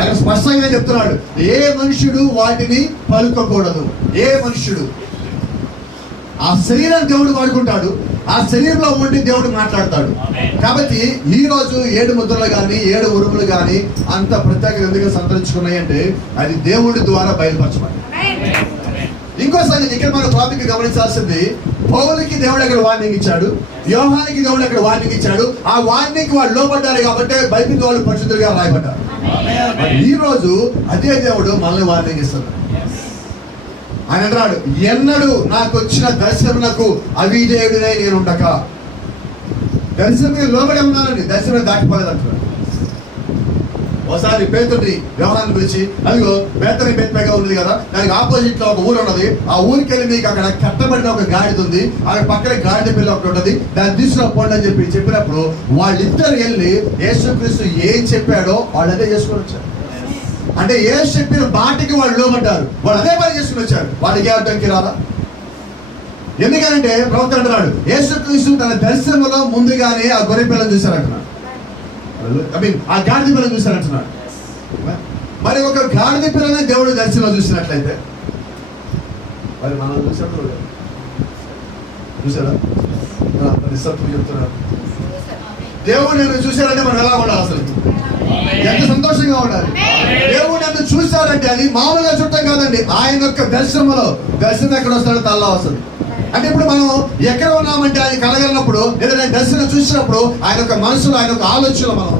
ఆయన స్పష్టంగా చెప్తున్నాడు, ఏ మనుషుడు వాటిని పలుకకూడదు. ఏ మనుషుడు ఆ శరీరాన్ని దేవుడు వాడుకుంటాడు, ఆ శరీరంలో ఉండి దేవుడు మాట్లాడతాడు. కాబట్టి ఈ రోజు 7 ముద్రలు కానీ 7 ఉరుములు కానీ అంత ప్రత్యేక ఎందుకు సంతరించుకున్నాయి అంటే అది దేవుడి ద్వారా బయలుపరచబడి. ఇంకో సంగతి ఇక్కడ మనం టాపిక్ గమనించాల్సింది, పౌలుకి దేవుడు అక్కడ వార్నింగ్ ఇచ్చాడు, యోహానికి దేవుడు అక్కడ వార్నింగ్ ఇచ్చాడు. ఆ వార్నింగ్ వాళ్ళు లోపడ్డారు కాబట్టి బైబిల్ వాళ్ళు పరిశుద్ధులుగా రాయబడ్డారు. ఈ రోజు అదే దేవుడు మనల్ని వార్నింగ్ ఇస్తున్నాడు. ఆయన అంటున్నాడు, ఎన్నడూ నాకు వచ్చిన దర్శనమునకు అవిధేయుడినై నేను ఉండక. దర్శనం లోబడి ఉన్నానండి, దర్శనం దాటిపోలేదు అంటున్నాడు. ఒకసారి పేతుడిని వ్యవహారాన్ని పిలిచి, అదిగో బేతని బేత్పేగా ఉన్నది కదా, దానికి ఆపోజిట్ లో ఒక ఊరు ఉన్నది, ఆ ఊరికి వెళ్ళి మీకు అక్కడ కట్టబడిన ఒక గాడిద ఉంది, అక్కడ పక్కన గాడిద పిల్ల ఒకటి ఉంటుంది, దాన్ని తీసుకుపోండి అని చెప్పినప్పుడు వాళ్ళిద్దరు వెళ్ళి యేసుక్రీస్తు ఏం చెప్పాడో వాళ్ళు అదే చేసుకొని వచ్చారు. అంటే యేసు చెప్పిన బాటికి వాళ్ళు లోబడ్డారు, వాళ్ళు అదే పని చేసుకుని వచ్చారు. వాళ్ళకి ఏ అడ్డంకి రాదా? ఎందుకంటే ప్రవక్త అంటున్నాడు, యేసుక్రీస్తు తన దర్శనంలో ముందుగానే ఆ గొర్రె పిల్లని చూశారంటున్నాడు, ఆ గాడిద పిల్లని చూశారంటున్నాడు. మరి ఒక గాడిద పిల్లని దేవుడు దర్శనంలో చూసినట్లయితే మరి మనం చూసాడా? నిస్సత్వం చెప్తున్నాడు. దేవుడు నన్ను చూశారంటే మనం ఎలా ఉండాలి? అసలు ఎంత సంతోషంగా ఉండాలి. దేవుడు నన్ను చూశారంటే అది మామూలుగా చుట్టం కాదండి, ఆయన యొక్క దర్శనంలో. దర్శనం ఎక్కడ వస్తాడో తల్లా వస్తుంది. అంటే ఇప్పుడు మనం ఎక్కడ ఉన్నామంటే ఆయన కలగలినప్పుడు, ఏదైనా దర్శనం చూసినప్పుడు ఆయన యొక్క మనసులో, ఆయన యొక్క ఆలోచనలో మనం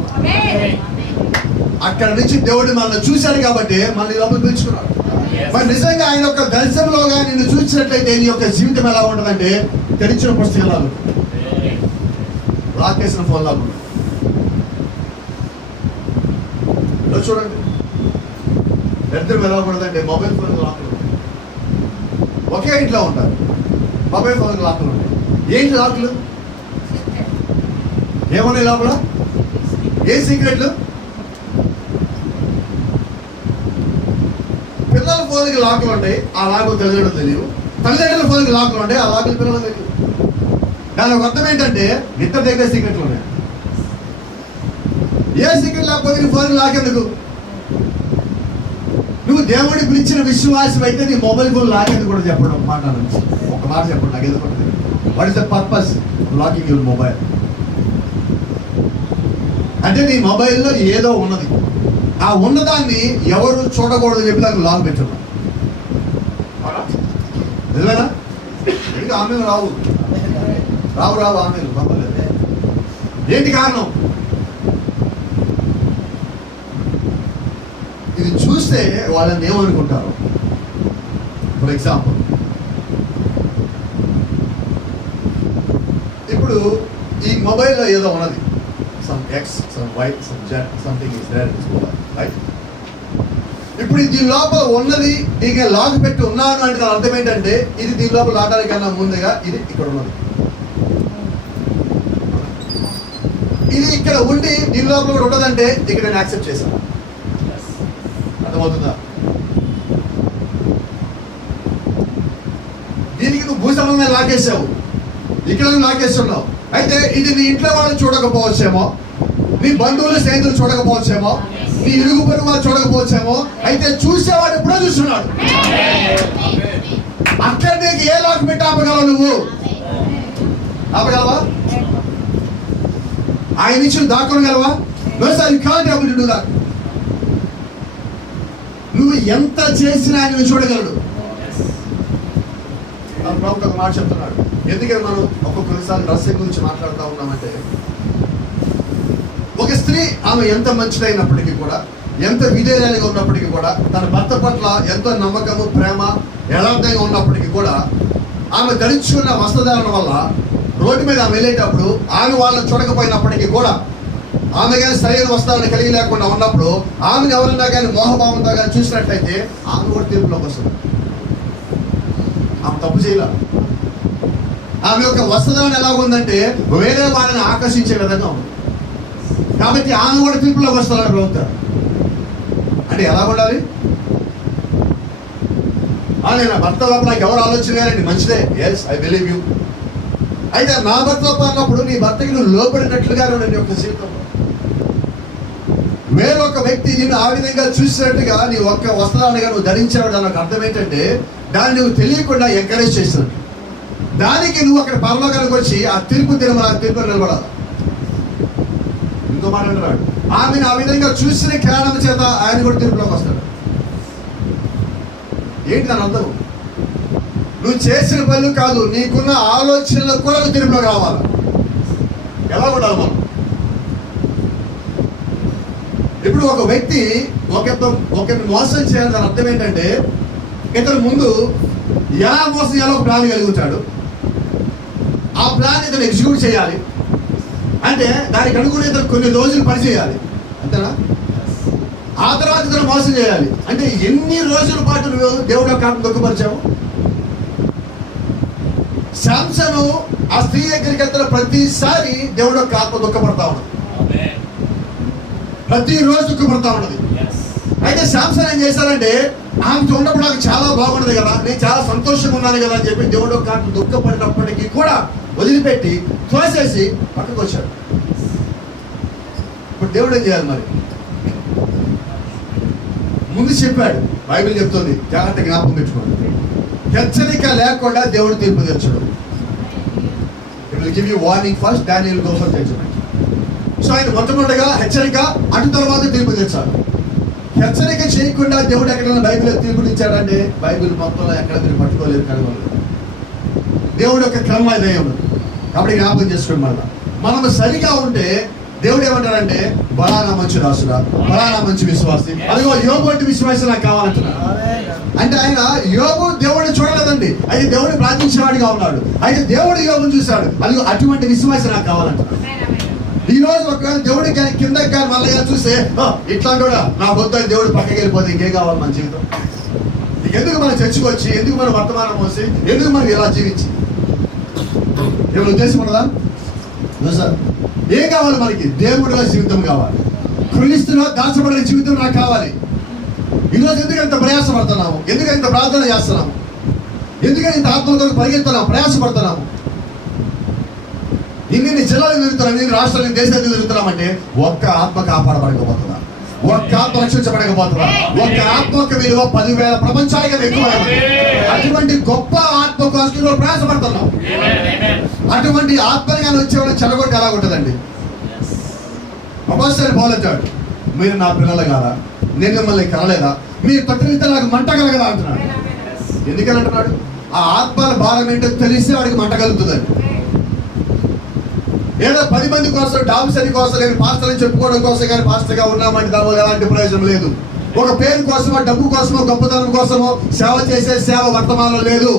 అక్కడ నుంచి దేవుడు మనల్ని చూశాడు కాబట్టి మనల్ని లోపల పిలుచుకున్నాడు. మరి నిజంగా ఆయన యొక్క దర్శనంలోగా నిన్ను చూసినట్లయితే నీ యొక్క జీవితం ఎలా ఉంటుందంటే తెరిచిన పుస్తకం లాగా, రాకేసిన ఫోన్ లాగా. చూడండి ఇద్దరు ఎలా ఉండదండి, మొబైల్ ఫోన్ లాక్లు ఒకే ఇంట్లో ఉంటారు, మొబైల్ ఫోన్ లాక్లు ఉంటాయి. ఏంటి లాక్లు? ఏమన్నాయి లోపల? ఏ సీక్రెట్లు? పిల్లల ఫోన్కి లాక్లు ఉంటాయి, ఆ లాకులు తల్లిదండ్రులు తెలియవు. తల్లిదండ్రుల ఫోన్కి లాక్లు ఉంటాయి, ఆ లాకులు పిల్లలు తెలియవు. దాని ఒక అర్థం ఏంటంటే ఇద్దరి దగ్గర సీక్రెట్లు ఉన్నాయి. ఏ సీక్రెట్ లేకపోతే నీ ఫోన్ లాకెందుకు? నువ్వు దేవుడికి పిలిచిన విశ్వాసం అయితే నీ మొబైల్ ఫోన్ లాకెందుకు కూడా చెప్పడం. ఒక మాట చెప్పండి నాకు ఎందుకు. What is the purpose locking your mobile? అంటే నీ మొబైల్లో ఏదో ఉన్నది, ఆ ఉన్నదాన్ని ఎవరు చూడకూడదు చెప్పి దానికి లాక్ పెట్టున్నాం. నిజమేనా? ఇంకా ఆమెలు రావు ఆమెలు పంపలేదు. ఏంటి కారణం? ఇది చూస్తే వాళ్ళని ఏమనుకుంటారు? ఫర్ ఎగ్జాంపుల్, ఇప్పుడు ఈ మొబైల్లో ఏదో ఉన్నది, some X, some Y, some Z, something is there in this mobile, right? ఇప్పుడు దీని లోపల ఉన్నది దీనికి లాక్ పెట్టి ఉన్నాను అంటే దాని అర్థం ఏంటంటే ఇది దీని లోపల రావడానికన్నా ముందుగా ఇది ఇక్కడ ఉన్నది. ఇది ఇక్కడ ఉండి దీని లోపల కూడా ఉండదంటే ఇక్కడ నేను యాక్సెప్ట్ చేశాను. అర్థమవుతుందా? దీనికి నువ్వు భూసంబంధమైన లాకేసావు, ఇక్కడ లాకేస్తున్నావు. అయితే ఇది నీ ఇంట్లో వాళ్ళు చూడకపోవచ్చేమో, నీ బంధువులు స్నేహితులు చూడకపోవచ్చేమో, నీ ఇరుగు పొరుగు వాళ్ళు చూడకపోవచ్చేమో. అయితే చూసేవాడు ఎప్పుడో చూస్తున్నాడు. అక్కడ నీకు ఏ లాక్ పెట్టి ఆపగలవు? నువ్వు ఆపగలవా? ఆయన నుంచి దాక్కోగలవా? No sir, you can't able to do that. నువ్వు ఎంత చేసినా ఆయన చూడగలడు. ప్రభుత్వం ఒక మాట చెప్తున్నాడు. ఎందుకని మనం ఒక్కొక్కసారి రహస్యం గురించి మాట్లాడుతూ ఉన్నామంటే, ఒక స్త్రీ ఆమె ఎంత మంచిదైనప్పటికీ కూడా, ఎంత విధేయురాలిగా ఉన్నప్పటికీ కూడా, తన భర్త పట్ల ఎంతో నమ్మకము, ప్రేమ, యథార్థంగా ఉన్నప్పటికీ కూడా, ఆమె ధరించుకున్న వస్త్రధారణ వల్ల రోడ్డు మీద ఆమె వెళ్ళేటప్పుడు ఆమె వాళ్ళని చూడకపోయినప్పటికీ కూడా, ఆమె కానీ సరైన వస్త్రాలను కలిగి లేకుండా ఉన్నప్పుడు ఆమెను ఎవరన్నా కానీ మోహభావంతో కానీ చూసినట్లయితే ఆమె కూడా తీర్పులోకి వస్తుంది. ఆమె తప్పు చేయాల. ఆమె యొక్క వస్త్రధారణ ఎలా ఉందంటే వేరే వాళ్ళని ఆకర్షించే విధంగా ఉంది. కాబట్టి ఆమె కూడా తీర్పులోకి వస్తారని ప్రభుత్వం. అంటే ఎలా ఉండాలి? నేను భర్త లోపల నాకు ఎవరు ఆలోచన గారండి, మంచిదే, ఎస్ ఐ బిలీవ్ యూ. అయితే నా భర్త లోపల అన్నప్పుడు నీ భర్తకి నువ్వు లోపడినట్లుగా నీ యొక్క జీవితంలో వేరొక వ్యక్తి నిన్ను ఆ విధంగా చూసినట్టుగా నీ ఒక్క వస్త్రాలుగా నువ్వు ధరించావు. దానికి అర్థం ఏంటంటే దాన్ని నువ్వు తెలియకుండా ఎంకరేజ్ చేసినట్టు. దానికి నువ్వు అక్కడ పరలోకానికి వచ్చి ఆ తీర్పు నిలబడాలి. ఇంకో మాట అంటున్నాడు, ఆమెను ఆ విధంగా చూసిన కారణం చేత ఆయన కూడా తీర్పులోకి వస్తాడు. ఏంటి దాని అర్థం? నువ్వు చేసిన పనులు కాదు, నీకున్న ఆలోచనలకు కూడా నువ్వు తీర్పులోకి రావాలి. ఎలా ఉండాలి మనం? ఇప్పుడు ఒక వ్యక్తి ఒకరిని మోసం చేయాలని అర్థం ఏంటంటే ఇతను ముందు ఎలా మోసం చేయాలో ఒక ప్లాన్ కలిగి ఉంటాడు. ఆ ప్లాన్ ఇతను ఎగ్జిక్యూట్ చేయాలి అంటే దానికి అనుకుని ఇతను కొన్ని రోజులు పని చేయాలి, అంతేనా? ఆ తర్వాత ఇతను మోసం చేయాలి అంటే ఎన్ని రోజుల పాటు నువ్వు దేవుడు యొక్క ఆత్మ దుఃఖపరిచావు? శాంసను ఆ స్త్రీ దగ్గరికి వెళ్తున్న ప్రతిసారి దేవుడు యొక్క ఆత్మ దుఃఖపడతా ఉన్నది, ప్రతిరోజు దుఃఖపడతా ఉన్నది. అయితే శాంసన్ ఏం చేశారంటే ఆమె ఉన్నప్పుడు నాకు చాలా బాగున్నది కదా, నేను చాలా సంతోషంగా ఉన్నాను కదా అని చెప్పి దేవుడు యొక్క ఆత్మ దుఃఖపడినప్పటికీ కూడా వదిలిపెట్టి తోసేసి పక్కకు వచ్చాడు. ఇప్పుడు దేవుడు ఏం చేయాలి మరి? ముందు చెప్పాడు, బైబిల్ చెప్తుంది, జాగ్రత్త జ్ఞాపకం పెట్టుకోండి. హెచ్చరిక లేకుండా దేవుడు తీర్పు తెచ్చడు. He will give you warning first, then he will go for judgment. So ఆయన మొట్టమొదటిగా హెచ్చరిక, అటు తర్వాత తీర్పు తెచ్చాడు. హెచ్చరిక చేయకుండా దేవుడు ఎక్కడైనా బైబిల్ తీర్పులు ఇచ్చాడంటే బైబిల్ మొత్తంలో ఎక్కడ మీరు పట్టుకోలేదు, కనుగొనలేదు. దేవుడు యొక్క క్రమం అదే ఉంది. కాబట్టి జ్ఞాపకం చేసుకోండి. మనం సరిగా ఉంటే దేవుడు ఏమంటాడంటే బలానా మంచి రాసుడా, బలానా మంచి విశ్వాసి, అదిగో యోబు వంటి విశ్వాసం నాకు కావాలంటున్నాడు. అంటే ఆయన యోబు దేవుడిని చూడలేదండి, అయితే దేవుడిని ప్రార్థించేవాడిగా ఉన్నాడు. అయితే దేవుడు యోబుని చూశాడు, అదిగో అటువంటి విశ్వాసం నాకు కావాలంటున్నాడు. ఈ రోజు ఒకవేళ దేవుడి కిందకి కానీ మళ్ళీ చూస్తే ఇట్లాంటి నా వద్ద దేవుడు పక్కకి వెళ్ళిపోతే ఇంకేం కావాలి మన జీవితం? ఎందుకు మనం చర్చకు వచ్చి, ఎందుకు మనం వర్తమానం మోసి, ఎందుకు మనం ఇలా జీవించి? ఏమైనా ఉద్దేశం ఉండదా? సార్ ఏం కావాలి మనకి? దేవుడిలో జీవితం కావాలి, క్రీస్తులో దాచబడిన జీవితం నాకు కావాలి. ఈరోజు ఎందుకు ఇంత ప్రయాసపడుతున్నాము? ఎందుకు ఇంత ప్రార్థన చేస్తున్నాము? ఎందుకని ఇంత ఆత్మతో పరిగెత్తున్నాము, ప్రయాసపడుతున్నాము? ఇన్ని జిల్లాలు తిరుగుతున్నాం, ఇన్ని రాష్ట్రాలు, దేశాలు తిరుగుతున్నామంటే ఒక్క ఆత్మ కాపాడబడకపోతుందా? ఒక్క ఆత్మ రక్షించబడకపోతుందా? ఒక్క ఆత్మకు విలువ 10,000 ప్రపంచానికి ఎక్కువ. అటువంటి గొప్ప ఆత్మ కోసం ప్రయాసపడుతున్నాం. అటువంటి ఆత్మగా వచ్చేవాళ్ళు చెడగొట్టి ఎలా ఉంటుందండి? అపోస్తలుడు పౌలు అంటాడు, మీరు నా పిల్లలు కాదా, నేను మిమ్మల్ని కనలేదా, మీరు తొట్టితే నాకు మంట కలగదా అంటున్నాడు. ఎందుకని అంటున్నాడు? ఆ ఆత్మల భారం ఏంటో తెలిస్తే వాడికి మంట కలుగుతుందండి. ఏదో 10 మంది కోసం, డాబిసరి కోసం, నేను పాస్టర్ అని చెప్పుకోవడం కోసం కానీ పాస్టర్గా ఉన్నామంటే దానివల్ల ఎలాంటి ప్రయోజనం లేదు. ఒక పేరు కోసమో, డబ్బు కోసమో, గొప్పతనం కోసమో సేవ చేసే సేవ వర్తమానం లేదు.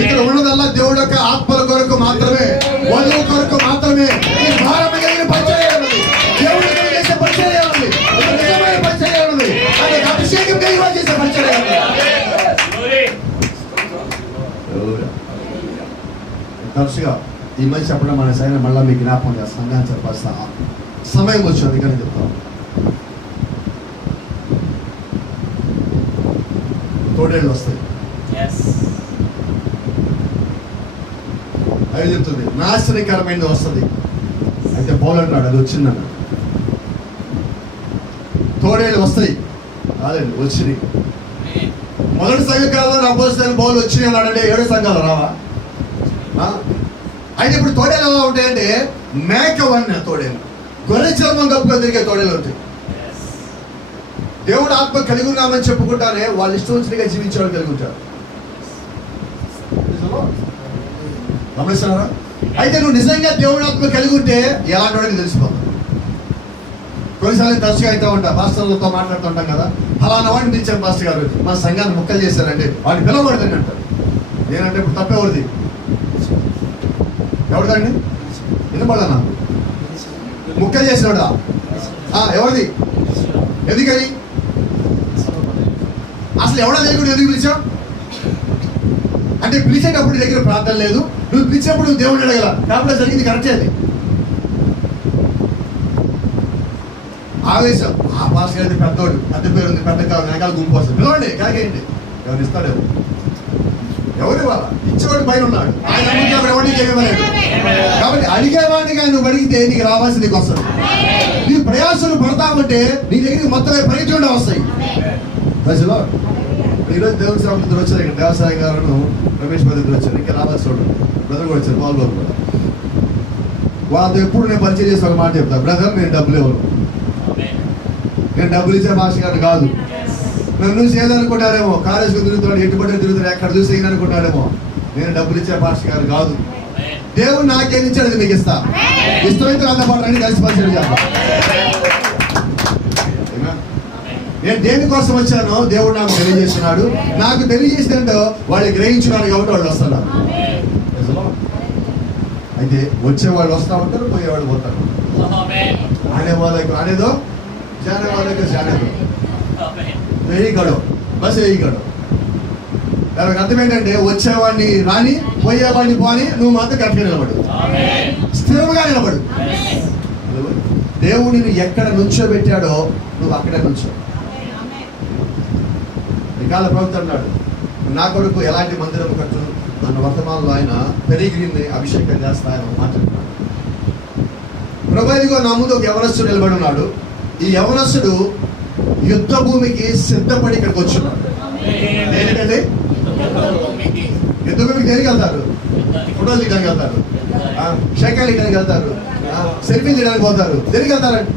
ఇక్కడ ఉన్నదల్లా దేవుడు యొక్క ఆత్మల కొరకు మాత్రమే, వధువు కొరకు మాత్రమే. ఈ భారమైన పరిచర్య ఉన్నది, దేవుడు చేసే పరిచర్య ఉన్నది, ఒక నిజమైన పరిచర్య ఉన్నది, అది అభిషేకం కలిగి చేసే పరిచర్య ఉన్నది. తరచుగా ఈ మధ్య చెప్పడం మన సైన్ మళ్ళీ మీకు జ్ఞాపకం చేస్తాను, సంఘాన్ని చెప్పేస్తా. సమయం వచ్చింది అందుకని చెప్తాను. తోడేళ్ళు వస్తాయి, అవి చెప్తుంది నాశనకరమైనది వస్తుంది. అయితే పౌలు అంటాడు అది వచ్చిందన్న. తోడేళ్ళు వస్తాయి, కాదండి వచ్చినాయి. మొదటి సంఘకాలంలో అపోస్తలుడైన పౌలు వచ్చినాయి అన్నాడంటే 7 సంఘాలు రావా? అయితే ఇప్పుడు తోడేలు ఎలా ఉంటాయంటే మేక వన్న తోడేలు, గొర్రె చర్మం కప్పుకొని తిరిగే తోడేలు ఉంటాయి. దేవుడు ఆత్మ కలిగి ఉన్నామని చెప్పుకుంటానే వాళ్ళు ఇష్టం వచ్చినగా జీవించేవాళ్ళు కలిగి ఉంటారు. గమనిస్తున్నారా? అయితే నువ్వు నిజంగా దేవుడు ఆత్మ కలిగి ఉంటే ఎలాంటి వాడికి తెలిసిపోతావు. కొన్నిసార్లు తరచుగా అయితే ఉంటా, పాస్టర్లతో మాట్లాడుతూ ఉంటాం కదా, ఫలానా వాడిని పిలిచారు పాస్టర్ గారు, మా సంఘాన్ని ముక్కలు చేశారంటే వాడిని పిలవకూడదని అంటారు. నేనంటే ఇప్పుడు తప్పేవరిది? ఎవరిదండి? వినపడదా నాకు? ముక్కలు చేసినోడా? ఎవరిది? ఎందుకని? అసలు ఎవడా లేకుండా ఎందుకు పిలిచావు? అంటే పిలిచేటప్పుడు నీ దగ్గర ప్రార్థన లేదు, నువ్వు పిలిచినప్పుడు నువ్వు దేవుడిని అడగల, కాబట్టి జరిగింది కరెక్టే. అది ఆవేశం. ఆ పాస్టర్ గారి పెద్దోడు, పెద్ద పేరు ఉంది, పెద్ద కావాలి, వెనకాల గుంపు వస్తుంది, పిలవండి, కాకేయండి. ఎవరు ఇస్తాడు? ఎవరు ఇవ్వాల? ఇచ్చేవాడు పైన ఉన్నాడు, ఆయన ఎవరికి ఏమలేదు. కాబట్టి అడిగేవాడిని కానీ నువ్వు అడిగితే నీకు రావాల్సింది నీకు వస్తుంది. నీ ప్రయాసాలు పడతామంటే నీ దగ్గరికి మొత్తం పరిచయం వస్తాయి. ప్రజలో ఈరోజు దేవుడి సేవకులు ఇద్దరు వచ్చారు, ఇక్కడ దేవసాయి గారు, రమేష్ బాబు ఇద్దరు వచ్చారు, ఇంకా రావాల్సి వాడు బ్రదర్ కూడా వచ్చారు, బాబు కూడా. వాళ్ళతో ఎప్పుడు నేను పరిచయం చేసి ఒక మాట చెప్తాను, బ్రదర్ నేను డబ్బులు ఇవ్వను, నేను డబ్బులు ఇచ్చే భాష గారు కాదు. నన్ను చూసి ఏదనుకుంటారేమో, కాలేజీకి తిరుగుతున్నాడు, ఎట్టుబడి తిరుగుతాడు, ఎక్కడ చూసి ఏదనుకుంటాడేమో. నేను డబ్బులు ఇచ్చే భాష గారు కాదు. దేవుడు నాకేం ఇచ్చాడు అది మీకు ఇస్తా. ఇష్టమైతే అందుబాటు రండి, కలిసి పరిచయం చేద్దాం. నేను దేనికోసం వచ్చానో దేవుడు నాకు తెలియజేస్తున్నాడు, నాకు తెలియజేసినట్టు వాళ్ళు గ్రహించున్నారు కాబట్టి వాళ్ళు వస్తారు. అయితే వచ్చేవాళ్ళు వస్తూ ఉంటారు, పోయేవాళ్ళు పోతారు. ఆడే వాళ్ళకి ఆడేదో, జానే వాళ్ళకి జానేదో, వెయ్యి గడవ బస్ వెయ్యి గడవ. దానికి అర్థం ఏంటంటే వచ్చేవాడిని రాని, పోయేవాడిని పోని, నువ్వు మాత్రం కరెక్ట్గా నిలబడు, స్థిరంగా నిలబడు. దేవుడు నిన్ను ఎక్కడ నుంచోబెట్టాడో నువ్వు అక్కడే నుంచో. నికాల ప్రభుత్వం అన్నాడు, నా కొడుకు ఎలాంటి మందిరం కట్టు, నన్ను వర్తమానంలో ఆయన పెరిగిరిని అభిషేకం చేస్తా ఆయన మాట్లాడుతున్నాడు. ప్రభువుగా నా ముందు ఒక యవనస్తుడు నిలబడి ఉన్నాడు. ఈ యవనస్తుడు యుద్ధ భూమికి సిద్ధపడి ఇక్కడికి వచ్చున్నాడు. ఏంటంటే యుద్ధ భూమికి దేనికి వెళ్తారు? ఫోటోలు తీయడానికి వెళ్తారు, షేకాలు తీయడానికి వెళ్తారు, సెల్ఫీ తీయడానికి పోతారు. దేనికి వెళ్తారండి?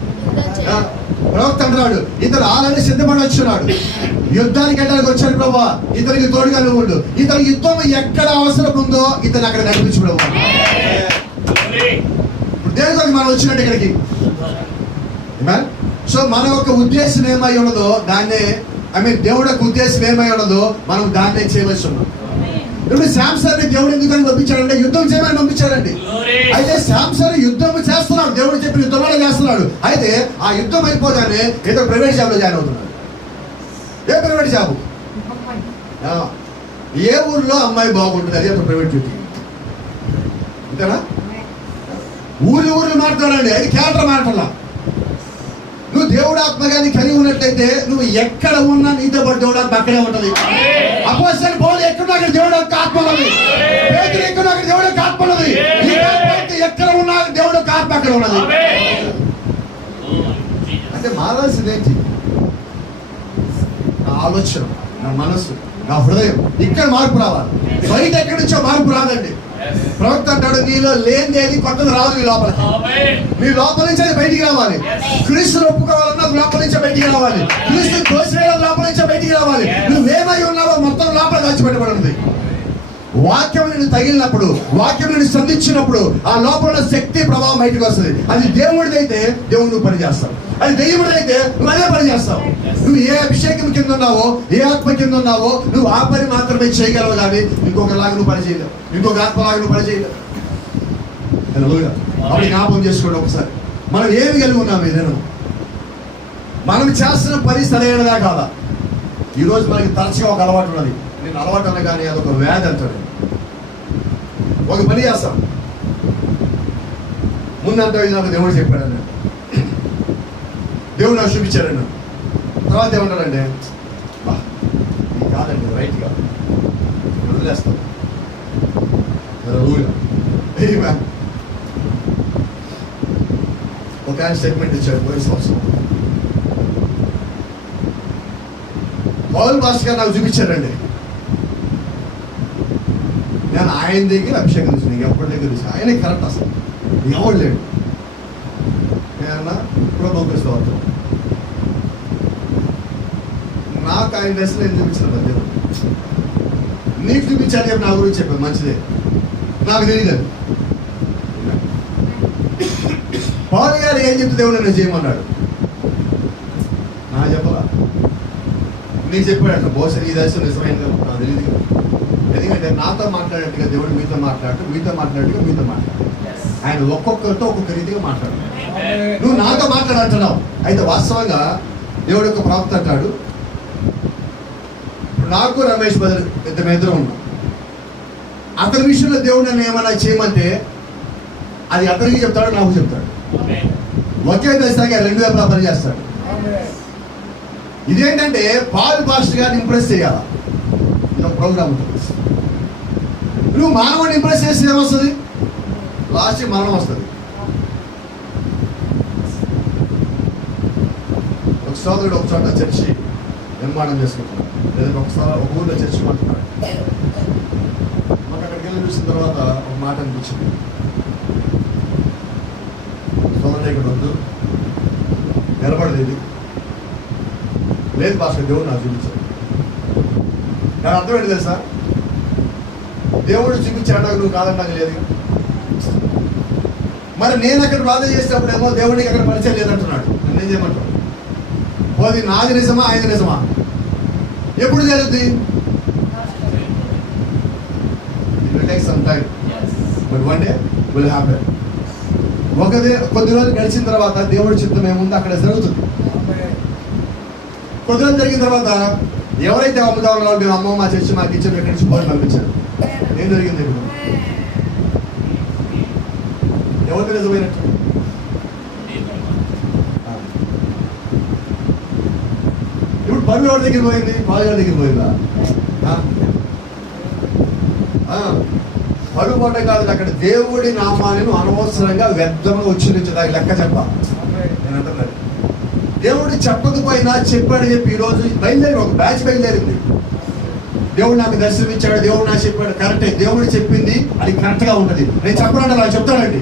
ప్రవక్త అంటున్నాడు, ఇతను ఆల్రెడీ సిద్ధపడి వచ్చున్నాడు, యుద్ధానికి వెళ్ళడానికి వచ్చాడు ప్రభా, ఇతనికి తోడుగా నువ్వు ఉండు. ఇతని యుద్ధం ఎక్కడ అవసరం ఉందో ఇతను అక్కడ నడిపించు ప్రభా. ఇప్పుడు దేనికి మనం వచ్చినట్టు ఇక్కడికి. సో మన యొక్క ఉద్దేశం ఏమై ఉన్నదో దాన్నే, దేవుడు యొక్క ఉద్దేశం ఏమై ఉన్నదో మనం దాన్నే చేయవలసి ఉన్నాం. ఇప్పుడు శాంసన్ దేవుడు ఎందుకని పంపించాడంటే యుద్ధం చేయమని పంపించాడండి. అయితే శాంసన్ యుద్ధం చేస్తున్నాడు, దేవుడు చెప్పిన యుద్ధంలో చేస్తున్నాడు. అయితే ఆ యుద్ధం అయిపోగానే ఏదో ప్రైవేట్ జాబ్ లో జాయిన్ అవుతున్నాడు. ఏ ప్రైవేట్ జాబు? ఏ ఊర్లో అమ్మాయి బాగుంటుంది అదే ప్రైవేట్ డ్యూటీ, అంతేనా? ఊర్లు మాట్లాడండి, అది క్యారెక్టర్ మాట్లాడాల. నువ్వు దేవుడు ఆత్మగాన్ని కలిగి ఉన్నట్లయితే నువ్వు ఎక్కడ ఉన్నా నీతో పాటు దేవుడు ఆత్మ అక్కడే ఉంటది. అపోస్తలుడైన పౌలు ఎక్కడ అక్కడ దేవుడు యొక్క ఆత్మ ఉన్నది, పేతురు ఎక్కడ అక్కడ దేవుడు యొక్క ఆత్మ ఉన్నది. ఎక్కడ ఉన్నా దేవుడు యొక్క ఆత్మ అక్కడ ఉన్నది. అంటే మారాల్సింది ఏంటి? నా ఆలోచన, నా మనసు, నా హృదయం, ఇక్కడ మార్పు రావాలి. బయట ఎక్కడి నుంచో మార్పు రాదండి. ప్రవక్త అంటాడు, నీలో లేనిది కొత్తది రాదు నీ లోపలికి. నీ లోపల నుంచి అది బయటికి రావాలి. క్రీస్తుని ఒప్పుకోవాలన్నా లోపల నుంచే బయటికి రావాలి. క్రీస్తుని తోసివేయడం లోపల నుంచే బయటికి రావాలి. నువ్వేమై ఉన్నావో మొత్తం లోపల దాచిపెట్టబడి ఉంది. వాక్యం నిన్ను తగిలినప్పుడు, వాక్యం నిన్ను సంధించినప్పుడు ఆ లోపల శక్తి ప్రభావం బయటకు వస్తుంది. అది దేవుడిదైతే దేవుడు నువ్వు పని చేస్తావు, అది దెయ్యముడైతే నువ్వు అదే పని చేస్తావు. నువ్వు ఏ అభిషేకం కింద ఉన్నావో, ఏ ఆత్మ కింద ఉన్నావో నువ్వు ఆ పని మాత్రమే చేయగలవు, కానీ ఇంకొకలాగా నువ్వు పని చేయలేవు, ఇంకొక ఆత్మలాగా నువ్వు పని చేయలేవు. అప్పుడు జ్ఞాపకం చేసుకోండి ఒకసారి, మనం ఏమి కలిగి ఉన్నాము ఈ దినం, మనం చేస్తున్న పని సరైనదా కాదా. ఈరోజు మనకి తరచుగా ఒక అలవాటు ఉన్నది, నేను అలవాటు అన్న కానీ అదొక వ్యాధి అంటాడు. ఒక పని చేస్తాం, ముందంతా ఇది నాకు దేవుడు చెప్పాడన్న, దేవుడు నాకు చూపించాడన్న, తర్వాత ఏమంటాడంటే ఇది కాదండి రైట్ కాదు, వదిలేస్తాం. ఒక ఆయన స్టేట్మెంట్ ఇచ్చాడు పోయిన సంవత్సరం, పౌల్ మాస్టర్ గారు నాకు చూపించారండి. నేను ఆయన దగ్గర అభిషేకం చూసి, నీకు ఎప్పటి దగ్గర చూసి ఆయనే కరెక్ట్, అసలు ఎవడు లేడు. నేనన్నా ప్రభుత్వ నాకు ఆయన డ్రెస్ నేను చూపించాను మధ్య, నీకు చూపించాను చెప్పి నా గురించి చెప్పాను, మంచిదే, నాకు తెలియదు. పౌల్ గారు ఏం చెప్తే దేవుడు నేను చేయమన్నాడు, నాకు చెప్పలా, నీకు చెప్పాడంట. బహుశా ఈ దశ నిజమైంది నాకు తెలియదు కదా, ఎందుకంటే నాతో మాట్లాడేట్టుగా దేవుడు మీతో మాట్లాడు, మీతో మాట్లాడేట్టుగా మీతో మాట్లాడు. ఆయన ఒక్కొక్కరితో ఒక్కొక్క రీతిగా మాట్లాడు. నువ్వు నాతో మాట్లాడంటున్నావు, అయితే వాస్తవంగా దేవుడు యొక్క ప్రవక్త అంటాడు, నాకు రమేష్ బదులు ఇద్దరు ఉన్నాం, అతని విషయంలో దేవుడు నన్ను ఏమన్నా చేయమంటే అది అతనికి చెప్తాడు, నాకు చెప్తాడు. ఒకే దశగా రెండు వైపులా పనిచేస్తాడు. ఇదేంటంటే పాల్ పాస్టర్ గారిని ఇంప్రెస్ చేయాలా, ఇలా ప్రోగ్రామ్ ఉంటుంది. నువ్వు మానవుడిని ఇంప్రెస్ చేస్తే ఏమొస్తుంది, లాస్ట్ మరణం వస్తుంది. ఒక సోదరుడు ఒక చోట చర్చి నిర్మాణం చేసుకుంటున్నాడు, లేదంటే ఒక ఊళ్ళో చర్చి పడుతున్నాడు. మాకు అక్కడికి వెళ్ళి చూసిన తర్వాత ఒక మాట అనిపించింది, సోదరుడు ఇక్కడ వద్దు, నిలబడలేదు, లేదు భాష దేవుడు నాకు చూపించాడు. దాని అర్థం ఏంటి తెలుసా, దేవుడు చూపించాడు, నాకు నువ్వు కాదన్నాక లేదు. మరి నేను అక్కడ బాధ చేసినప్పుడేమో దేవుడికి అక్కడ పరిచయం లేదంటున్నాడు. నేనేం చేయమంటాడు, పోది నాది నిజమా ఆయన నిజమా, ఎప్పుడు జరుగుతుంది? It will take some time, but one day will happen. కొద్ది రోజులు గడిచిన తర్వాత దేవుడి చిత్తం ఏముందో అక్కడ జరుగుతుంది. కొద్ది రోజులు జరిగిన తర్వాత ఎవరైతే అమ్ముతా ఉన్నారో మేము అమ్మ మా చర్చి మాకు ఇచ్చారు, ఎక్కడి నుంచి పోయి పంపించారు. ఏం జరిగింది ఇప్పుడు? ఎవరికి నిజమైనట్టు? ఇప్పుడు పరువు ఎవరి దగ్గర పోయింది? పాలు గారి దగ్గర పోయిందా? పరువు పోట కాదు, అక్కడ దేవుడి నామాలను అనవసరంగా వ్యర్థంగా వచ్చి దానికి లెక్క చెప్పాలి. నేను అంటున్నాను, దేవుడు చెప్పకపోయినా చెప్పాడని చెప్పి ఈరోజు బయలుదేరి ఒక బ్యాచ్ బయలుదేరింది. దేవుడు నాకు దర్శనం ఇచ్చాడు, దేవుడు నాకు చెప్పాడు, కరెక్టే, దేవుడు చెప్పింది అది కరెక్ట్గా ఉంటుంది. నేను చెప్పనంటే అలా చెప్తానండి.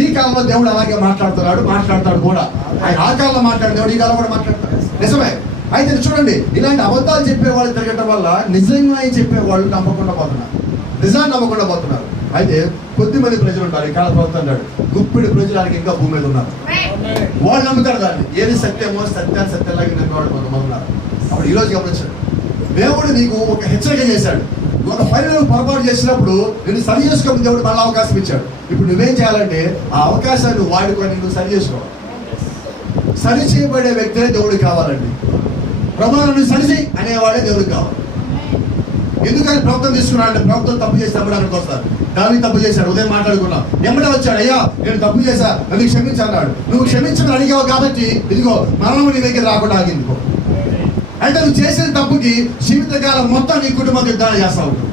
ఈ కాలంలో దేవుడు అలాగే మాట్లాడతాడు కూడా. ఆయన ఆ కాలంలో మాట్లాడు, దేవుడు ఈ కాలంలో కూడా మాట్లాడతాడు, నిజమే. అయితే చూడండి, ఇలాంటి అబద్ధాలు చెప్పేవాళ్ళు తిరగటం వల్ల నిజంగా చెప్పేవాళ్ళు నమ్మకుండా పోతున్నారు, నిజాన్ని నమ్మకుండా పోతున్నారు. అయితే కొద్దిమంది ప్రజలు ఉంటారు, ఈ కాల ప్రభుత్వం అంటాడు, గుప్పిడి ప్రజలకు ఇంకా భూమి మీద ఉన్నారు. వాళ్ళు నమ్ముతారు దాన్ని, ఏది సత్యమో సత్యాన్ని సత్యంలాగా నమ్మేవాడు కొంతమంది ఉన్నారు. అప్పుడు ఈ రోజు గమనించాడు, దేవుడు నీకు ఒక హెచ్చరిక చేశాడు. ఒక పని నువ్వు పొరపాటు చేసినప్పుడు నేను సరి చేసుకోమని దేవుడు మళ్ళీ అవకాశం ఇచ్చాడు. ఇప్పుడు నువ్వేం చేయాలంటే ఆ అవకాశాన్ని వాడుకొని నువ్వు సరి చేసుకోవాలి. సరి చేయబడే వ్యక్తే దేవుడికి కావాలండి. ప్రభువును నువ్వు సరిచేయి అనేవాడే దేవుడికి కావాలి. ఎందుకని ప్రభుత్వం తీసుకున్నాడంటే ప్రభుత్వం తప్పు చేసినప్పుడు అక్కడికి వస్తారు. దాన్ని తప్పు చేశాడు, ఉదయం మాట్లాడుకున్నాం, ఎమ్మడే వచ్చాడు, అయ్యా నేను తప్పు చేశా, నన్ను క్షమించన్నాడు. నువ్వు క్షమించమని అడిగావు కాబట్టి ఇదిగో మరణం నీ దగ్గర రాకుండా ఆగిందికో. అంటే నువ్వు చేసిన తప్పుకి జీవితకాలం మొత్తం నీ కుటుంబం యుద్ధాలు చేస్తా ఉంటుంది.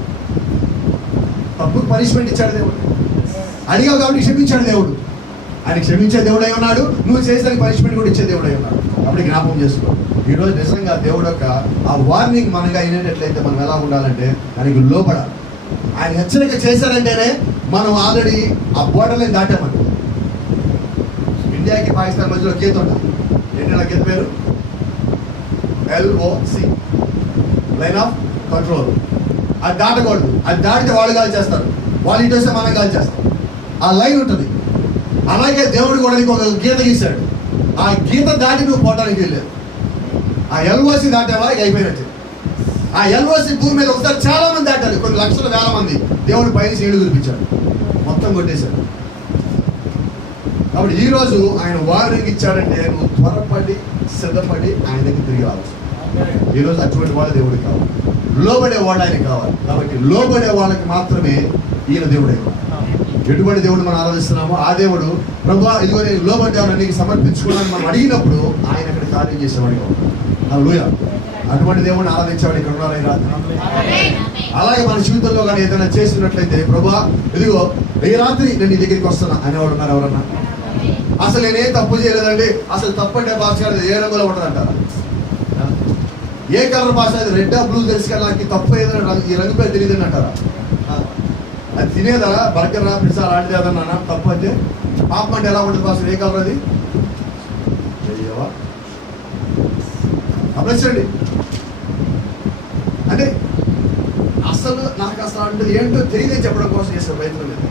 తప్పుకు పనిష్మెంట్ ఇచ్చాడు దేవుడు, అడిగావు కాబట్టి క్షమించాడు దేవుడు. ఆయన క్షమించే దేవుడై ఉన్నాడు, నువ్వు చేసిన పనిష్మెంట్ కూడా ఇచ్చే దేవుడై ఉన్నాడు. అప్పుడు జ్ఞాపకం చేసుకో. ఈరోజు నిజంగా దేవుడు యొక్క ఆ వార్నింగ్ మనగా అయినట్లయితే మనం ఎలా ఉండాలంటే దానికి లోపడాలి. ఆయన హెచ్చరిక చేశారంటేనే మనం ఆల్రెడీ ఆ బోర్డర్ని దాటామని. ఇండియాకి పాకిస్తాన్ మధ్యలో గీత ఉంటుంది, ఏంటంటే గీత పేరు LOC, లైన్ ఆఫ్ కంట్రోల్. అది దాటకూడదు. అది దాటితే వాళ్ళు కాల్ చేస్తారు, వాళ్ళు ఇటు వస్తే మనం కాల్ చేస్తాం. ఆ లైన్ ఉంటుంది. అలాగే దేవుడు కూడా నీకు ఒక గీత గీశాడు. ఆ గీత దాటి నువ్వు పోవడానికి వెళ్ళలేదు. ఆ ఎల్ఓసి దాటావా ఇక అయిపోయినట్టు. ఆ ఎల్ఓసి భూమి మీద ఒకసారి చాలా మంది దాటారు, కొన్ని లక్షల వేల మంది. దేవుడు పైన నీళ్లు కురిపించాడు, మొత్తం కొట్టేశాడు. కాబట్టి ఈ రోజు ఆయన వార్నింగ్ ఇచ్చాడంటే నువ్వు త్వరపడి సిద్ధపడి ఆయన దగ్గర తిరిగి రావచ్చు. ఈ రోజు అటువంటి వాళ్ళ దేవుడికి కావాలి, లోబడే వాళ్ళు ఆయనకి కావాలి. కాబట్టి లోబడే వాళ్ళకి మాత్రమే ఈయన దేవుడే. ఎటువంటి దేవుడు మనం ఆరాధిస్తున్నామో ఆ దేవుడు ప్రభువా ఇదిగో నేను లోబడ్డాను నీకు సమర్పించుకోవాలని మనం అడిగినప్పుడు ఆయన అక్కడ కార్యం చేసేవాడిగా ఉంటాడు. హల్లెలూయా. అటువంటి దేవుడిని ఆరాధించేవాడు ఇక్కడ ఉన్నారా ఈ రాత్రి? అలాగే మన జీవితంలో కానీ ఏదైనా చేసినట్లయితే ప్రభువా ఇదిగో ఈ రాత్రి నేను నీ దగ్గరికి వస్తున్నా అనేవాడు ఉన్నారు ఎవరన్నా? అసలు నేనేం తప్పు చేయలేదండి. అసలు తప్పు అంటే భాష ఏ రంగులో ఉంటుందంటారా? ఏ కలర్ భాష? అది రెడ్ బ్లూ తెలుసు కదా, నాకు తప్పు ఏదైనా ఈ రంగు పేరు తెలియదని అంటారా? అది తినేదా బర్గర్ పిజ్జా అలాంటిది ఏదన్నా తప్పు అంటే? పాపం అంటే ఎలా ఉంటుంది భాష? ఏ కలర్ అది? అమర్చండి అంటే అసలు నాకు అసలు అంటే ఏంటో తెలియదని చెప్పడం కోసం చేసే ప్రయత్నం లేదు.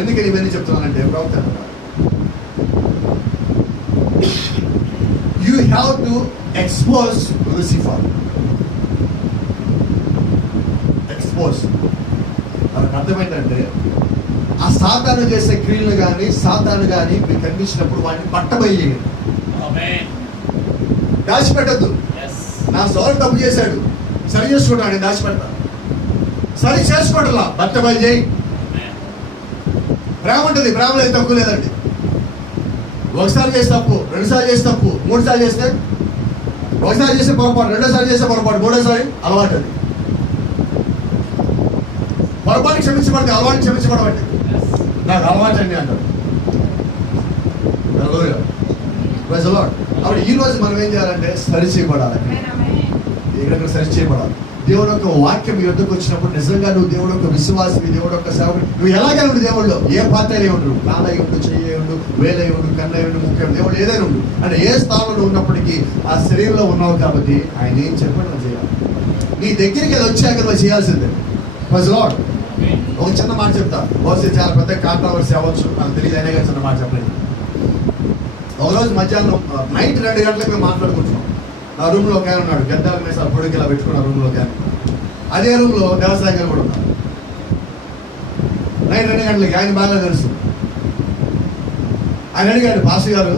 ఎందుకని ఇవన్నీ చెప్తున్నానంటే ప్రవక్త you have to expose Lucifer. Expose మనకు అర్థమైందంటే ఆ సాతాను చేసే క్రియలు కానీ సాతాను కానీ మీకు కనిపించినప్పుడు వాటిని పట్టబోయేయండి, దాచిపెట్టద్దు. నా సోదరు తప్పు చేశాడు, సరి చేసుకుంటాను, నేను దాచిపెడతా. సరి చేసుకోవట్లా, పట్టబోయి చేయి. ప్రేమ ఉంటుంది, ప్రేమలో ఏం తక్కువ లేదండి. ఒకసారి చేస్తే తప్పు, రెండుసార్లు చేస్తే తప్పు, మూడుసార్లు చేస్తే ఒకసారి చేస్తే పొరపాటు, రెండోసారి చేస్తే పొరపాటు, మూడోసారి అలవాటు. అది పొరపాటు క్షమించబడితే అలవాటు క్షమించబడబట్టి నాకు అలవాటు అండి అంటాడు. అప్పుడు ఈ రోజు మనం ఏం చేయాలంటే సరి చేయబడాలి, ఇక్కడ సరి చేయబడాలి. దేవుడు యొక్క వాక్యం యుద్ధకు వచ్చినప్పుడు నిజంగా నువ్వు దేవుడు యొక్క విశ్వాసి, దేవుడు యొక్క సేవకుడు, నువ్వు ఎలాగే ఉండు దేవుళ్ళు. ఏ పాత్ర అయి ఉండు, కాలై ఉండు, చెయ్యి ఉండు, వేలై ఉండు, కన్నై ఉండు, ముఖ్యం దేవుడు ఏదైనా ఉండు అంటే ఏ స్థానంలో ఉన్నప్పటికీ ఆ శరీరంలో ఉన్నావు కాబట్టి ఆయన ఏం చెప్పాడు నువ్వు చేయాలి. నీ దగ్గరికి అది వచ్చాక నువ్వు చేయాల్సిందే. లార్డ్ ఒక చిన్న మాట చెప్తా, బహుశా చాలా పెద్ద కాంట్రవర్సీ అవ్వచ్చు, నాకు తెలియదు, అయినా కానీ చిన్న మాట చెప్పలేదు. ఒకరోజు మధ్యాహ్నం నైట్ 2 గంటలకు మేము మాట్లాడుకుంటున్నాం. నా రూమ్లో ఒక ఆయన ఉన్నాడు, గద్దాల మీద పొడికి ఇలా పెట్టుకున్న రూమ్లో ఒక ఆయన. అదే రూమ్లో వ్యవసాయ గారు కూడా ఉన్నారు. నైట్ 2 గంటలకి ఆయన బాగా తెలుసు. ఆయన అడిగాడు, పాస్టర్ గారు,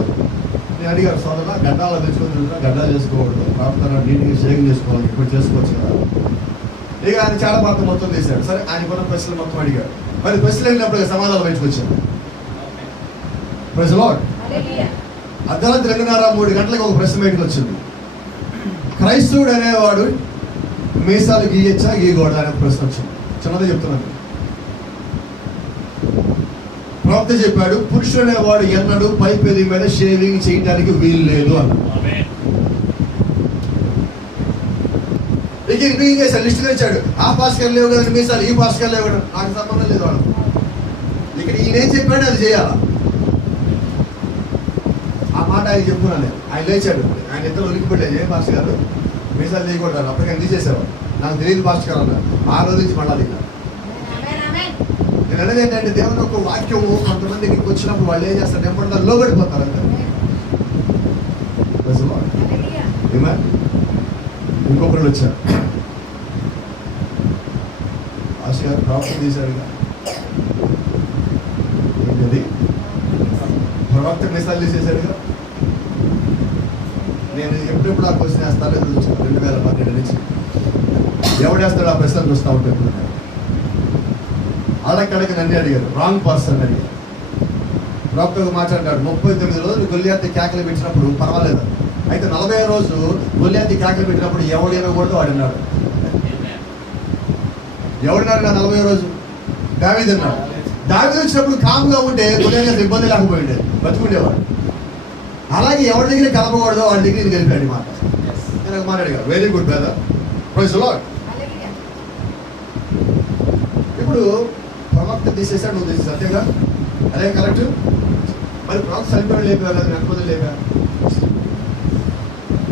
నేను అడిగారు సోదరా గడ్డాలు తెచ్చుకొని గడ్డాలు చేసుకోకూడదు, ప్రాప్తంగా నీట్గా షేవింగ్ చేసుకోవాలి, ఇప్పుడు చేసుకోవచ్చు కదా. ఇక ఆయన చాలా బాగా మొత్తం చేశాడు. సరే ఆయన కొన్న ప్రశ్నలు మొత్తం అడిగాడు. మరి ప్రశ్నలు వెళ్ళినప్పుడు సమాధానం పెంచుకొచ్చాడు. ప్రజలు అర్ధరాత్రి 2:30-3 గంటలకు ఒక ప్రశ్న బయటకు వచ్చింది. క్రైస్తవుడు అనేవాడు మీసాలు గీయచ్చా గీయకూడదా అనే ప్రశ్న వచ్చింది. చిన్నదే చెప్తున్నాను. ప్రవక్త చెప్పాడు, పురుషుడు అనేవాడు ఎన్నడూ పై పెదవి మీద షేవింగ్ చేయడానికి వీలు లేదు అన్నాడు. ఇంకేం చేశాడు, లిస్ట్ తెచ్చాడు. ఆ పాస్కర్ లేవు కదండి మీసాలు, ఈ పాస్కర్ లేవు కదా, నాకు సంబంధం లేదు వాడు. ఇక్కడ ఈయన ఏం చెప్పాడు అది చేయాలా. ఆ మాట ఆయన చెప్పుకున్నాను. ఆయన లేచాడు, ఆయన ఇద్దరు ఉలికిపెట్టాడు. ఏ పాస్టర్ గారు మీసాలు తీయకూడదు, అప్పటికీ తీసేసావు, నాకు తెలియదు పాస్టర్ గారు అన్నారు. ఆ రోజు నుంచి మళ్ళా దిగా. నేను అనేది ఏంటంటే దేవుని యొక్క వాక్యము కొంతమంది ఇక్కడికి వచ్చినప్పుడు వాళ్ళు ఏం చేస్తారు, ఎప్పుడు లోబడిపోతారు అంతే. ఇంకొకళ్ళు వచ్చారు, పాస్టర్ గారు ప్రవక్త తీశారుగా. ఏంటది? ప్రవక్త మీసాలు తీసేశాడుగా. నేను ఎప్పుడెప్పుడు ఆ క్వశ్చన్ వేస్తాను, 2012 నుంచి ఎవడేస్తాడు ఆ ప్రశ్నలు చూస్తూ ఉంటే ఎప్పుడు అడక్కడికి నన్ను అడిగారు, రాంగ్ పర్సన్ అడిగారు. ప్రవక్తగా మాట్లాడాడు, 39 రోజులు గొల్లియాత్ కేకలు పెట్టినప్పుడు పర్వాలేదు, అయితే 40వ రోజు గొల్లియాత్ కేకలు పెట్టినప్పుడు ఎవడేనకూడదు వాడిన్నాడు. ఎవడినాడు నా 40వ రోజు? దావీదు అన్నాడు. దావీదు వచ్చినప్పుడు కామ్గా ఉంటే గొల్లియాత్ ఇబ్బంది లేకపోయింది, బతుకుండేవాడు. అలాగే ఎవరి దగ్గర కలపకూడదో వాడి దగ్గర గెలిపాడు మాట. నేను ఒక మాట అడిగాను, very good brother, praise the Lord. ఇప్పుడు ప్రవక్త తీసేసాడు, నువ్వు తీసేసి అంతేగా, అదే కరెక్ట్. మరి ప్రవక్త చనిపోయాడు లేపా, లేదా వెనకపోతే లేపా,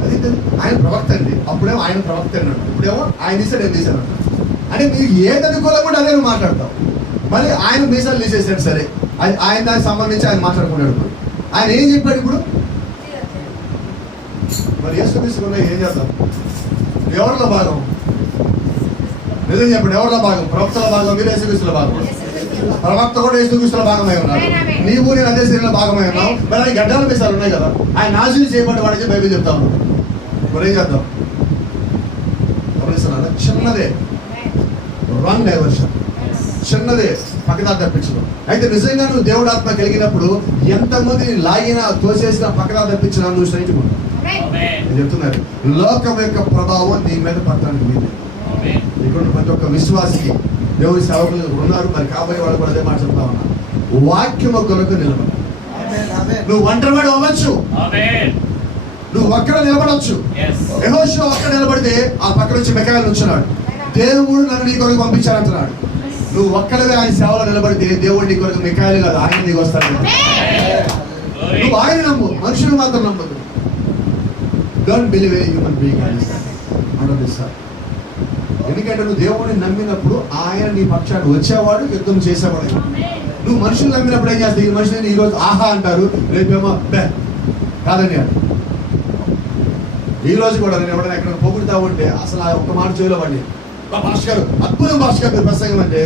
అది ఏంటది? ఆయన ప్రవక్త అండి, అప్పుడేమో ఆయన ప్రవక్త అన్నాడు, ఇప్పుడేమో ఆయన తీసాడు ఏం తీసాడు అంటాడు. అంటే నీకు ఏది అనుకూలంగా అదే నువ్వు మాట్లాడతావు. మళ్ళీ ఆయన మీసాలు తీసేసాడు, సరే ఆయన దానికి సంబంధించి ఆయన మాట్లాడుకున్నాడు. ఆయన ఏం చెప్పాడు ఇప్పుడు? మరి యేసుక్రీస్తుకున్నా ఏం చేద్దాం? ఎవరిలో భాగం? నిజం చెప్పండి, ఎవరిలో భాగం? ప్రవక్తల భాగం, మీరు యేసుక్రీస్తుల భాగం. ప్రవక్త కూడా యేసుక్రీస్తుల భాగమై ఉన్నాడు, నీవు నేను అదే శరీరంలో భాగమై ఉన్నావు. మరి ఆయన గడ్డాల మీసాలు ఉన్నాయి కదా, ఆయన నాశనం చేయబడి వాడికి బైబిల్ చెప్తా ఉన్నాడు. మరి ఏం చేద్దాం? గమనిస్తున్నారా? చిన్నదే రాంగ్ డైవర్షన్, చిన్నదే పక్కదారి తప్పించడం. అయితే నిజంగా నువ్వు దేవుడు ఆత్మ కలిగినప్పుడు ఎంతమందిని లాగినా తోసేసిన పక్కదారి తప్పించినా నువ్వు సహించుకుంటావు. నేను చెప్తున్నారు, లోకం యొక్క ప్రభావం నీ మీద పడటానికి వీలు. ఇక్కడ ప్రతి ఒక్క విశ్వాసికి దేవుడి సేవకులు ఉన్నారు, మరి కాబోయే వాళ్ళు కూడా అదే మాట చెప్తా ఉన్నారు. వాక్యము కొరకు నిలబడ. నువ్వు ఒంటరివాడు అవ్వచ్చు, నువ్వు ఒక్కడ నిలబడవచ్చు. యెహోషువ ఒక్కడ నిలబడితే ఆ పక్క నుంచి మిఖాయేలు ఉంచున్నాడు, దేవుడు నన్ను నీ కొరకు పంపించాలంటున్నాడు. నువ్వు ఒక్కడవే ఆయన సేవలో నిలబడితే దేవుడు నీ కొరకు మిఖాయేలు కాదు, ఆయన నీకు వస్తాడు. నువ్వు ఆయన నమ్ము, మనుషులు మాత్రం నమ్మదు. Don't believe a human being sir. ఎందుకంటే నువ్వు దేవుడిని నమ్మినప్పుడు ఆయన నీ పక్షాన్ని వచ్చేవాడు, యుద్ధం చేసేవాడు. నువ్వు మనుషులు నమ్మినప్పుడు ఏం చేస్తావు? ఈ మనుషులని ఈరోజు ఆహా అంటారు, రేపేమో బే కాదని. ఈ రోజు కూడా నేను ఎవరైనా ఎక్కడ పొగుడుతా ఉంటే అసలు ఆ ఒక్క మాట చెవిలో పడి, భాస్కర్ అద్భుతం, భాస్కర్ ప్రసంగం అంటే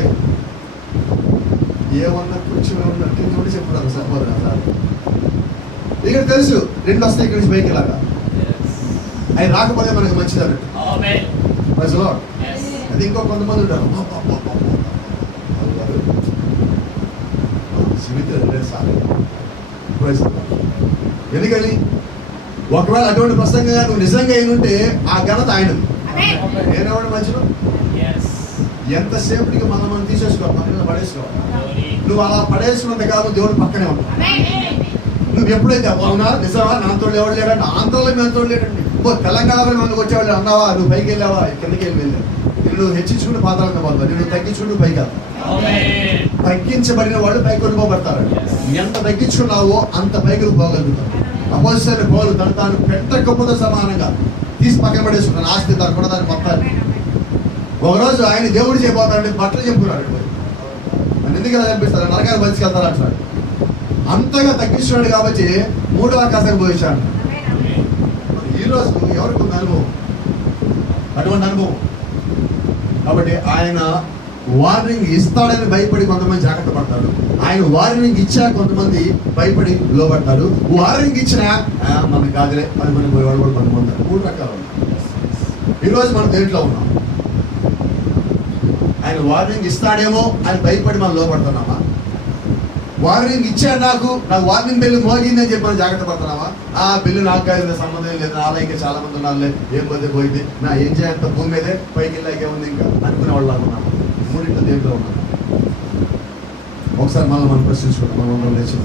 ఏమన్నా కొంచెం ఏమన్నా చెప్తున్నారు సరిపోదు సార్. ఇక్కడ తెలుసు రెండు వస్తాయి ఇక్కడి నుంచి పైకి ఇలాగా, ఆయన రాకపోతే మనకు మంచిది అన్నట్టు. అది ఇంకో కొంతమంది ఉంటారు, ఎందుకని? ఒకవేళ అటువంటి ప్రసంగంగా నువ్వు నిజంగా అయినుంటే ఆ ఘనత ఆయన. నేనెవడు మధ్యలో ఎంతసేపటికి మనం తీసేసుకోవాలి, మన పడేసుకోవాలి. నువ్వు అలా పడేసుకున్నంత కాదు దేవుడు పక్కనే ఉంటావు. నువ్వు ఎప్పుడైతే అవునా నిజమా నాతో ఎవడు లేడంటే, ఆంధ్రలో మేము లేడండి, తెలంగాణలో మనకు వచ్చేవాళ్ళు అన్నావా, నువ్వు పైకి వెళ్ళావా, కిందకి వెళ్ళి నువ్వు హెచ్చించుకుంటూ పాతాళంగా పోతావు, నేను తగ్గించుకుంటూ పైకి వెళ్తావు. తగ్గించబడిన వాళ్ళు పైకి కొనుకోబడతారు. ఎంత తగ్గించుకున్నావో అంత పైకి పోగలుగుతావు. అపోజిషన్ పౌలు తను తాను పెట్టకపోతే సమానంగా తీసి పక్కన పడేసుకున్నాను, ఆస్తి తరకుండా దాన్ని మొత్తాన్ని. ఒకరోజు ఆయన దేవుడు చేయబోతాడంటే బట్టలు చెప్పుకున్నాడు, నన్ను ఎందుకు ఇలా కనిపిస్తారు, నరకాన్ని బతికెళ్తారు అంటున్నాడు. అంతగా తగ్గించున్నాడు కాబట్టి మూడో ఆకాశానికి పోయించాడు. ఈరోజు ఎవరికి ఉంది అనుభవం, అటువంటి అనుభవం. కాబట్టి ఆయన వార్నింగ్ ఇస్తాడని భయపడి కొంతమంది జాగ్రత్త పడతారు, ఆయన వార్నింగ్ ఇచ్చా కొంతమంది భయపడి లోపడతారు. వార్నింగ్ ఇచ్చినా మనకు కాదులే అని మనం పోయేవాడు కూడా కొంతమంది. మూడు రకాలు ఉన్నాయి. ఈరోజు మనం దేంట్లో ఉన్నాం? ఆయన వార్నింగ్ ఇస్తాడేమో అని భయపడి మనం లోపడుతున్నామా? వార్నింగ్ ఇచ్చాడు, నాకు వార్నింగ్ బెల్లు మోగిందని చెప్పి మనం జాగ్రత్త పడుతున్నామా? ఆ బిల్లు నాకు కాదు, సంబంధం లేదు, నాలో ఇంకా చాలా మంది ఉన్నారులే, ఏం పోతే పోయింది, నా ఏం చేయంత భూమి మీదే పైకి వెళ్ళాకేముంది ఇంకా అనుకునే వాళ్ళు ఉన్నాము. మూడింట్లో దేంట్లో ఉన్నాం? ఒకసారి మనం ప్రశ్నించుకుంటాం, మనం లేచి